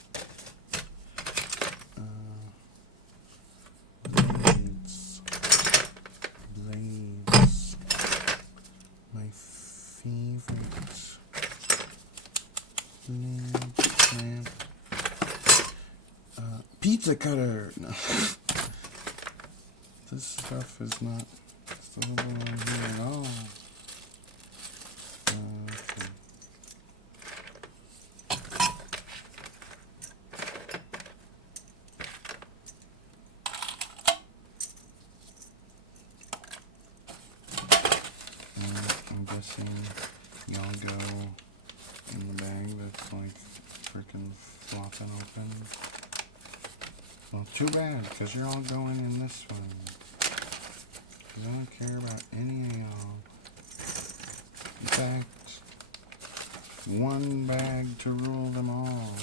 Blades. My favorite. Blade clamp. Pizza cutter. No. This stuff is not stowable on here at all. Okay. I'm guessing y'all go in the bag that's like freaking flopping open. Well, too bad, because you're all going in this one. Because I don't care about any of y'all. In fact, one bag to rule them all.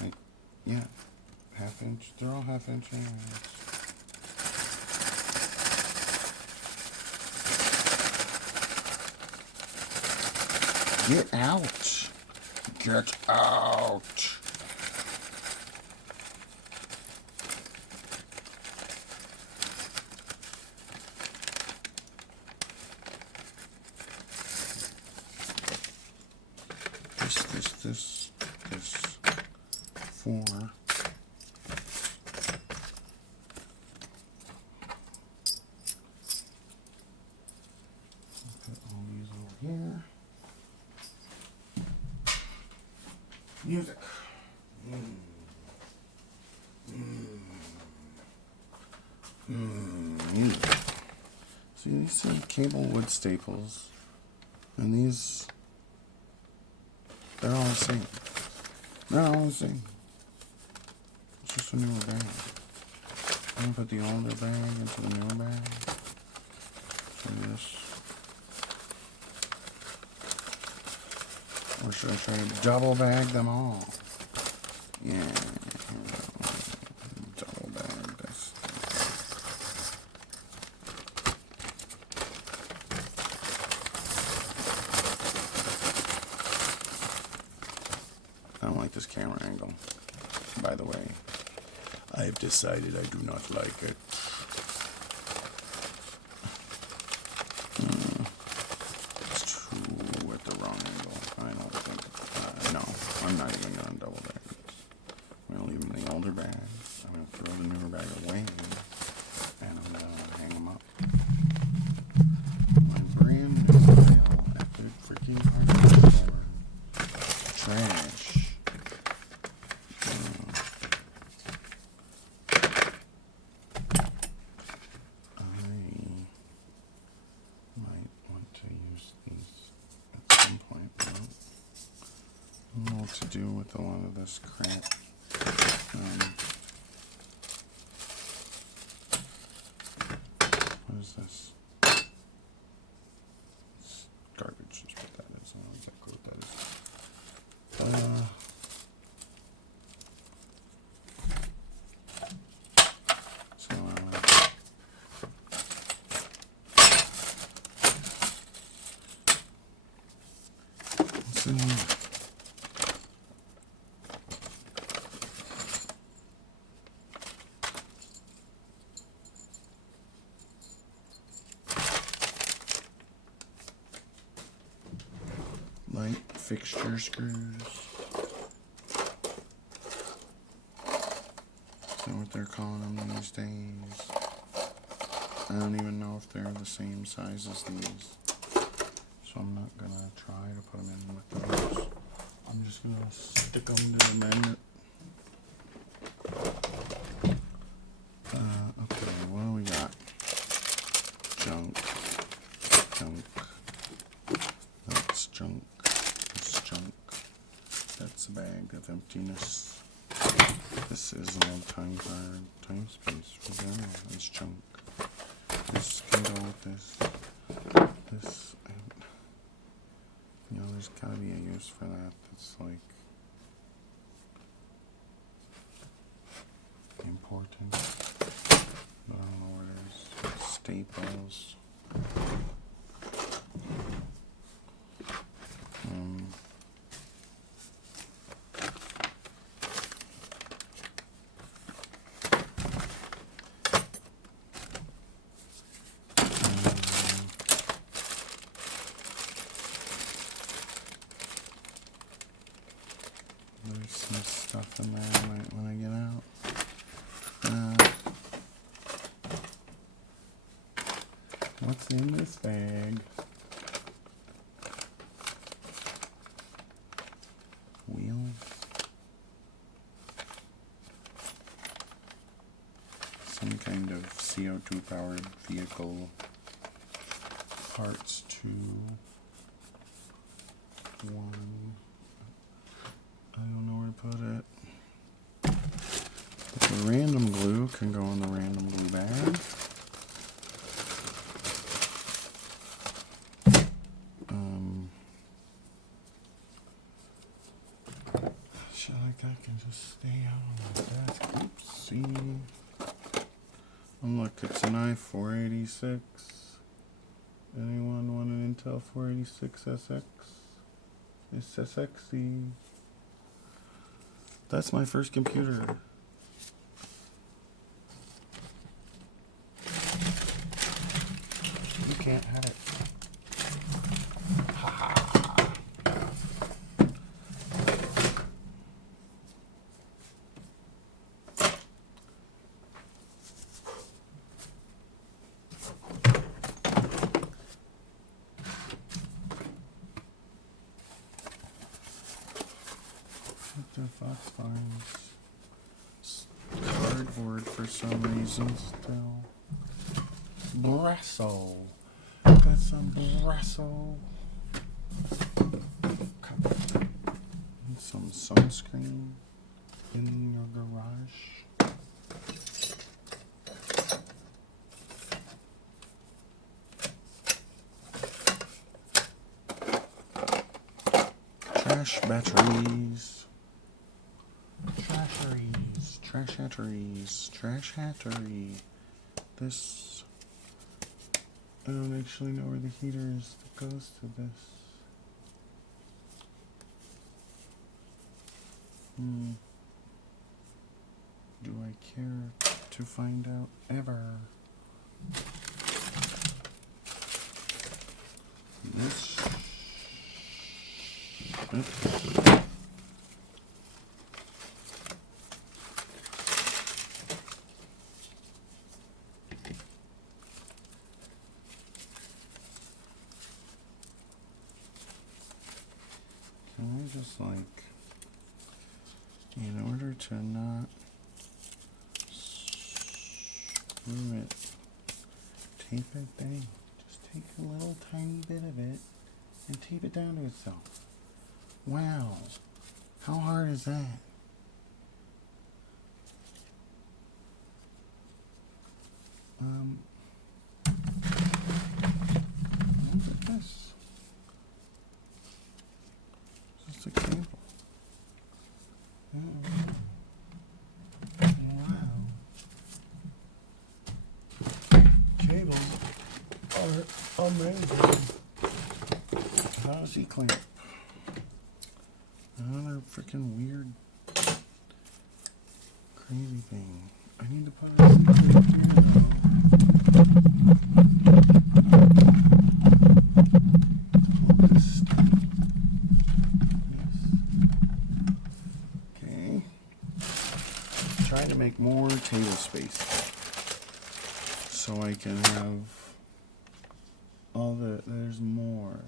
Like, yeah, half-inch. They're all half-inch anyways. Get out! Get out! This 4. Put all these over here. Music. Music. See, these are cable wood staples, and these, they're all the same. They're all the same. It's just a newer bag. I'm gonna put the older bag into the newer bag. So this. Or should I try to double bag them all? Yeah. Double bag this. this camera angle, by the way. I have decided I do not like it. It's too at the wrong angle. I don't think. No, I'm not even going to double bags. I'm going to leave them in the older bag. I'm going to throw the newer bag away. And I'm going to hang them up. My brand new pile at the freaking hardware store. Trash. I might want to use these at some point. I don't know what to do with a lot of this crap. What is this? It's garbage. Just put that in. I don't exactly what that is. So, what's in here? Light fixture screws. Is that what they're calling them these days? I don't even know if they're the same size as these. So I'm not gonna try to put them in with those. I'm just gonna stick them to the magnet. Okay, what do we got? Junk. Junk. That's junk. That's junk. That's a bag of emptiness. This is a little time card. Time space for them. That's junk. This can go with this. This. You know, there's gotta be a use for that. That's like important. I don't know what it is. Staples. There's some stuff in there I might want to get out. What's in this bag? Wheels. Some kind of CO2 powered vehicle. Parts 2. 1. I don't know where to put it. The random glue can go in the random glue bag. I feel like I can just stay out on the desk. Oopsie. And look, it's an i486. Anyone want an Intel 486SX? It's SXE. That's my first computer. You can't have it. Ha ha. Fox Farms. Cardboard for some reason still. Brasso. Got some Brasso. And some sunscreen in your garage. Trash batteries. Trash hatteries. Trash hattery. This. I don't actually know where the heater is that goes to this. Do I care to find out ever? This. Oops. Can I just like, in order to not screw it, tape it down. Just take a little tiny bit of it and tape it down to itself. Wow, how hard is that? Look at this. Just a cable. Wow. Cables are amazing. Lousy clamp. Another freaking weird, crazy thing. I need to put it here though. All this stuff. Yes. Okay. Trying to make more table space so I can have all the. There's more.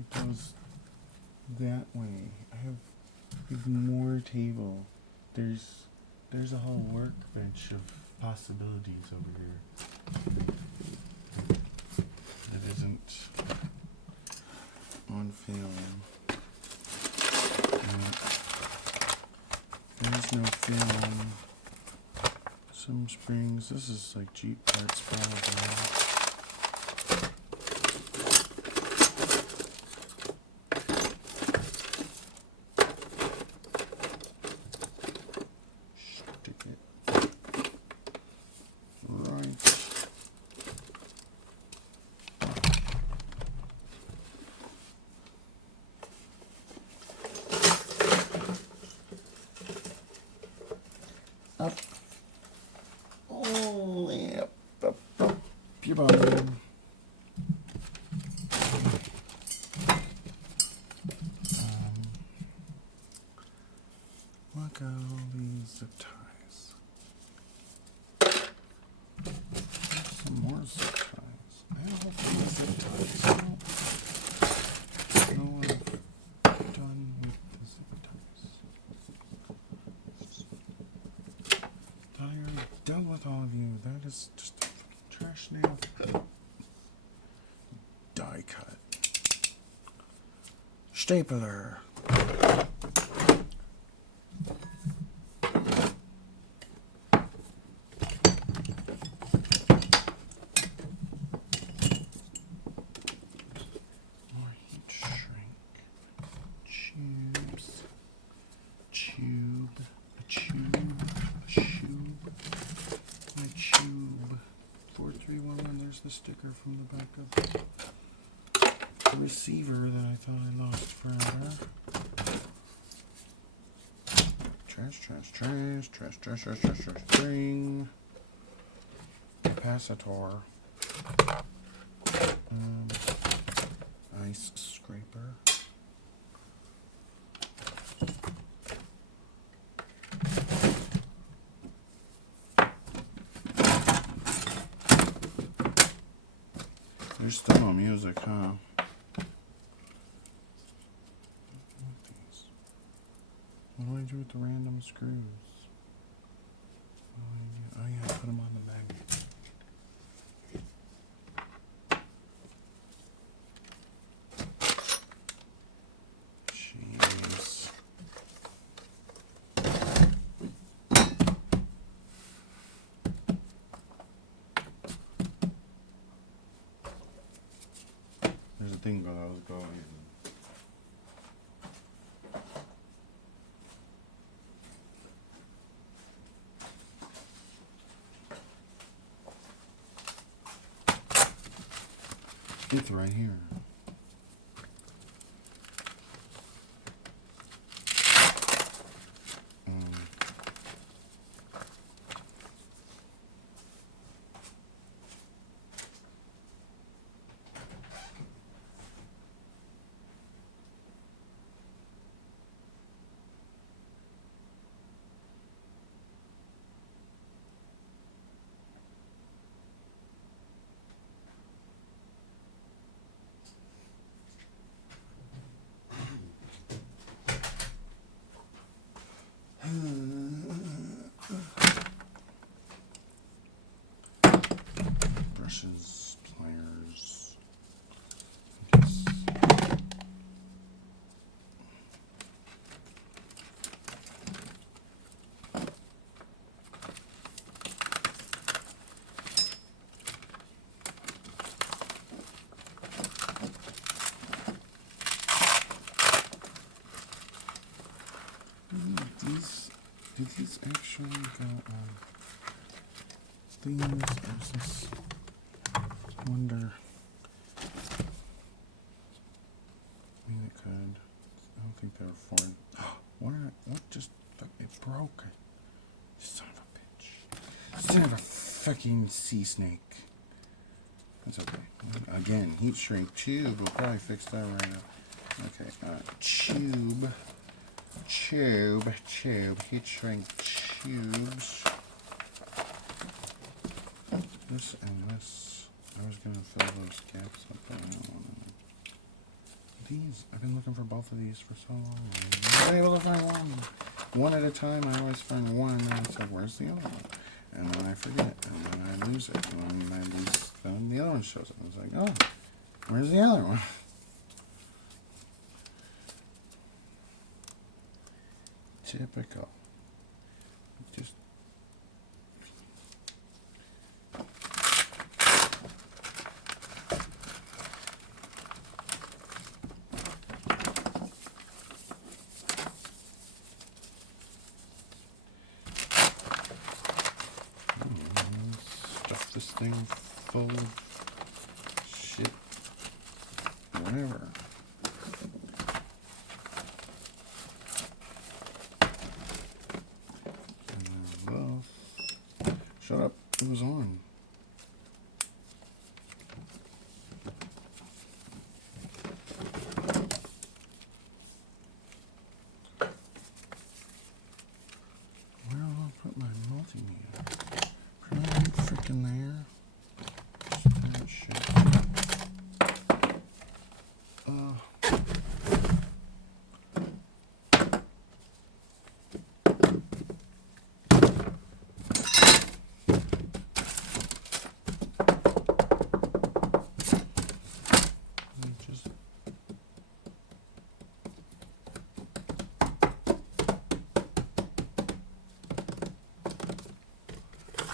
It goes that way. I have more table. There's a whole workbench of possibilities over here that isn't on film. There's no film. Some springs. This is like Jeep parts probably. Up. Oh, yeah. Up. Your bum. Look at all these zip ties. Some more zip ties. I don't have any zip ties. I don't know what I've done with the zip ties. I already dealt with all of you. That is just a trash nail. Die cut. Stapler. More heat shrink. Tubes. My tube. 4311. There's the sticker from the back of the receiver that I thought I lost forever. Trash. String. Capacitor. Ice scraper. There's still no music, huh? What do I do with the random screws? Oh yeah, put them on the magnet. Jeez. There's a thing that I was going. It's right here. these. There's this wonder. I mean, it could. I don't think they were foreign. What just. It broke. Son of a bitch. Son of a fucking sea snake. That's okay. Again, heat shrink tube. We'll probably fix that right now. Okay, tube. Heat shrink tubes. This and this. I was gonna fill those gaps up, but I don't want to. These. I've been looking for both of these for so long. I've been able to find one at a time. I always find one, and then it's like, where's the other one? And then I forget, and then I lose it, and then I lose. Then the other one shows up. I was like, oh, where's the other one? Typical. Just. Stuff this thing full of shit. Whatever. Shut up. It was on. Where do I put my multimeter? Put it right freaking there. That shit.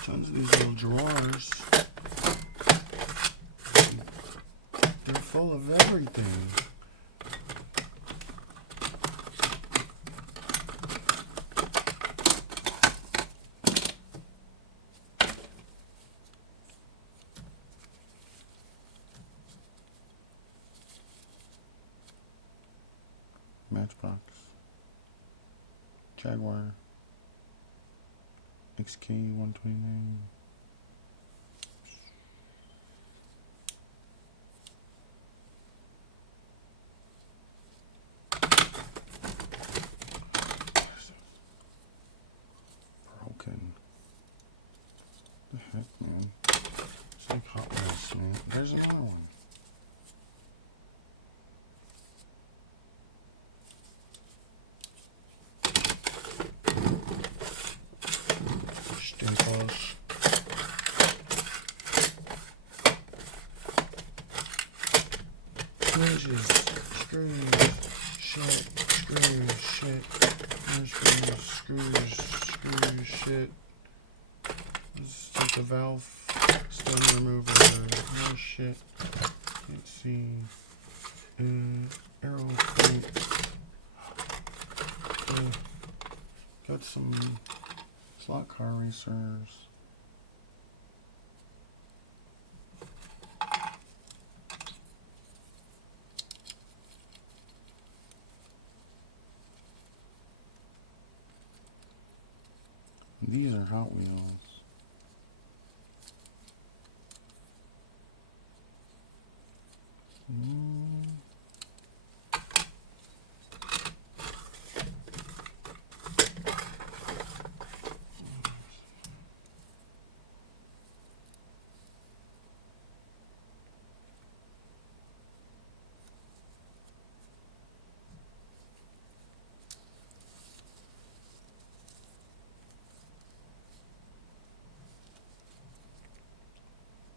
Tons of these little drawers. They're full of everything. Matchbox. Jaguar. XK129. Broken. The heck, man? It's like Hot Wheels, man. There's another one. Staples. Hinges, screws, shit, screws, shit, more screws, shit. This is like a valve stone remover, more shit. Can't see. Arrow point. Got some slot car racers. These are Hot Wheels.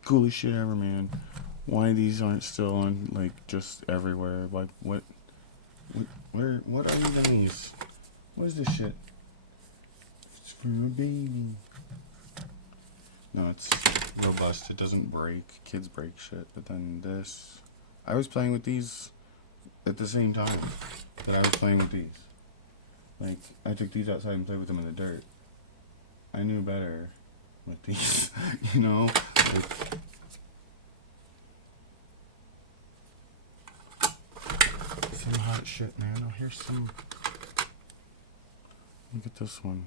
Coolest shit ever, man. Why these aren't still on, like, just everywhere? Like, what are even these? What is this shit? It's for a baby. No, it's robust. It doesn't break. Kids break shit. But then this, I was playing with these at the same time that I was playing with these. Like, I took these outside and played with them in the dirt. knew better with these, you know? Like, some hot shit, man. Oh, here's some... Look at this one.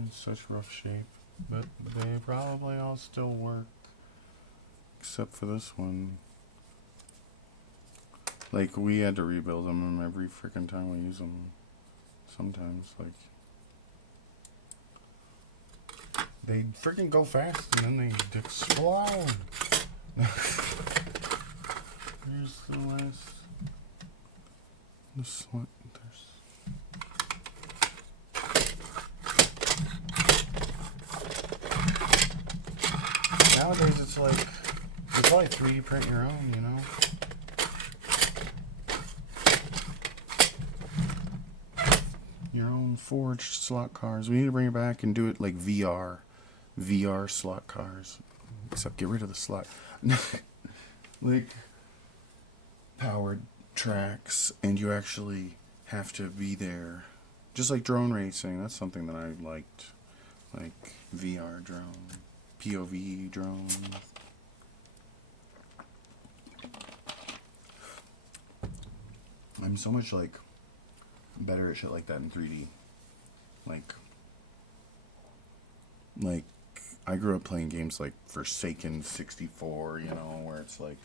In such rough shape, but they probably all still work, except for this one. Like, we had to rebuild them every freaking time we use them. Sometimes, like, they freaking go fast and then they explode. Here's the last. This one. Nowadays, it's like, you probably 3D print your own, you know? Your own forged slot cars. We need to bring it back and do it like VR. VR slot cars. Except get rid of the slot. Like, powered tracks, and you actually have to be there. Just like drone racing. That's something that I liked. Like, VR drone. POV drones. I'm so much like better at shit like that in 3D. Like I grew up playing games like Forsaken 64, you know, where it's like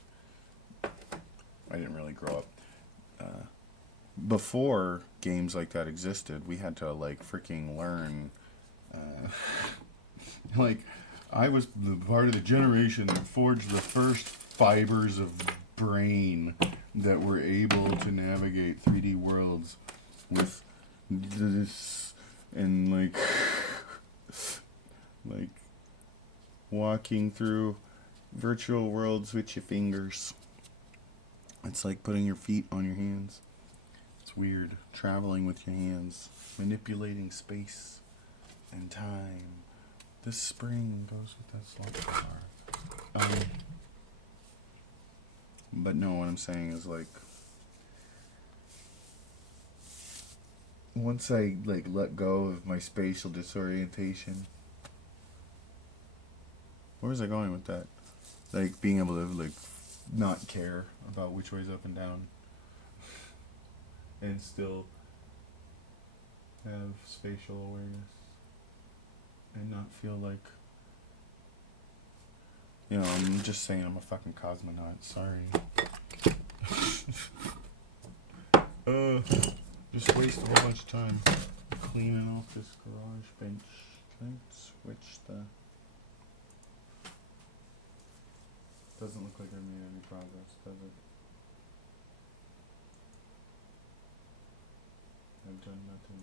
I didn't really grow up. Before games like that existed, we had to like freaking learn. Like I was the part of the generation that forged the first fibers of brain that were able to navigate 3D worlds with this and like walking through virtual worlds with your fingers. It's like putting your feet on your hands. It's weird. Traveling with your hands, manipulating space and time. This spring goes with that slot car. But no, what I'm saying is like, once I like let go of my spatial disorientation, where was I going with that? Like being able to like not care about which way's up and down, and still have spatial awareness, and not feel like, you know, I'm just saying I'm a fucking cosmonaut. Sorry. Just waste a whole bunch of time cleaning off this garage bench. Can I switch the... Doesn't look like I made any progress, does it? I've done nothing.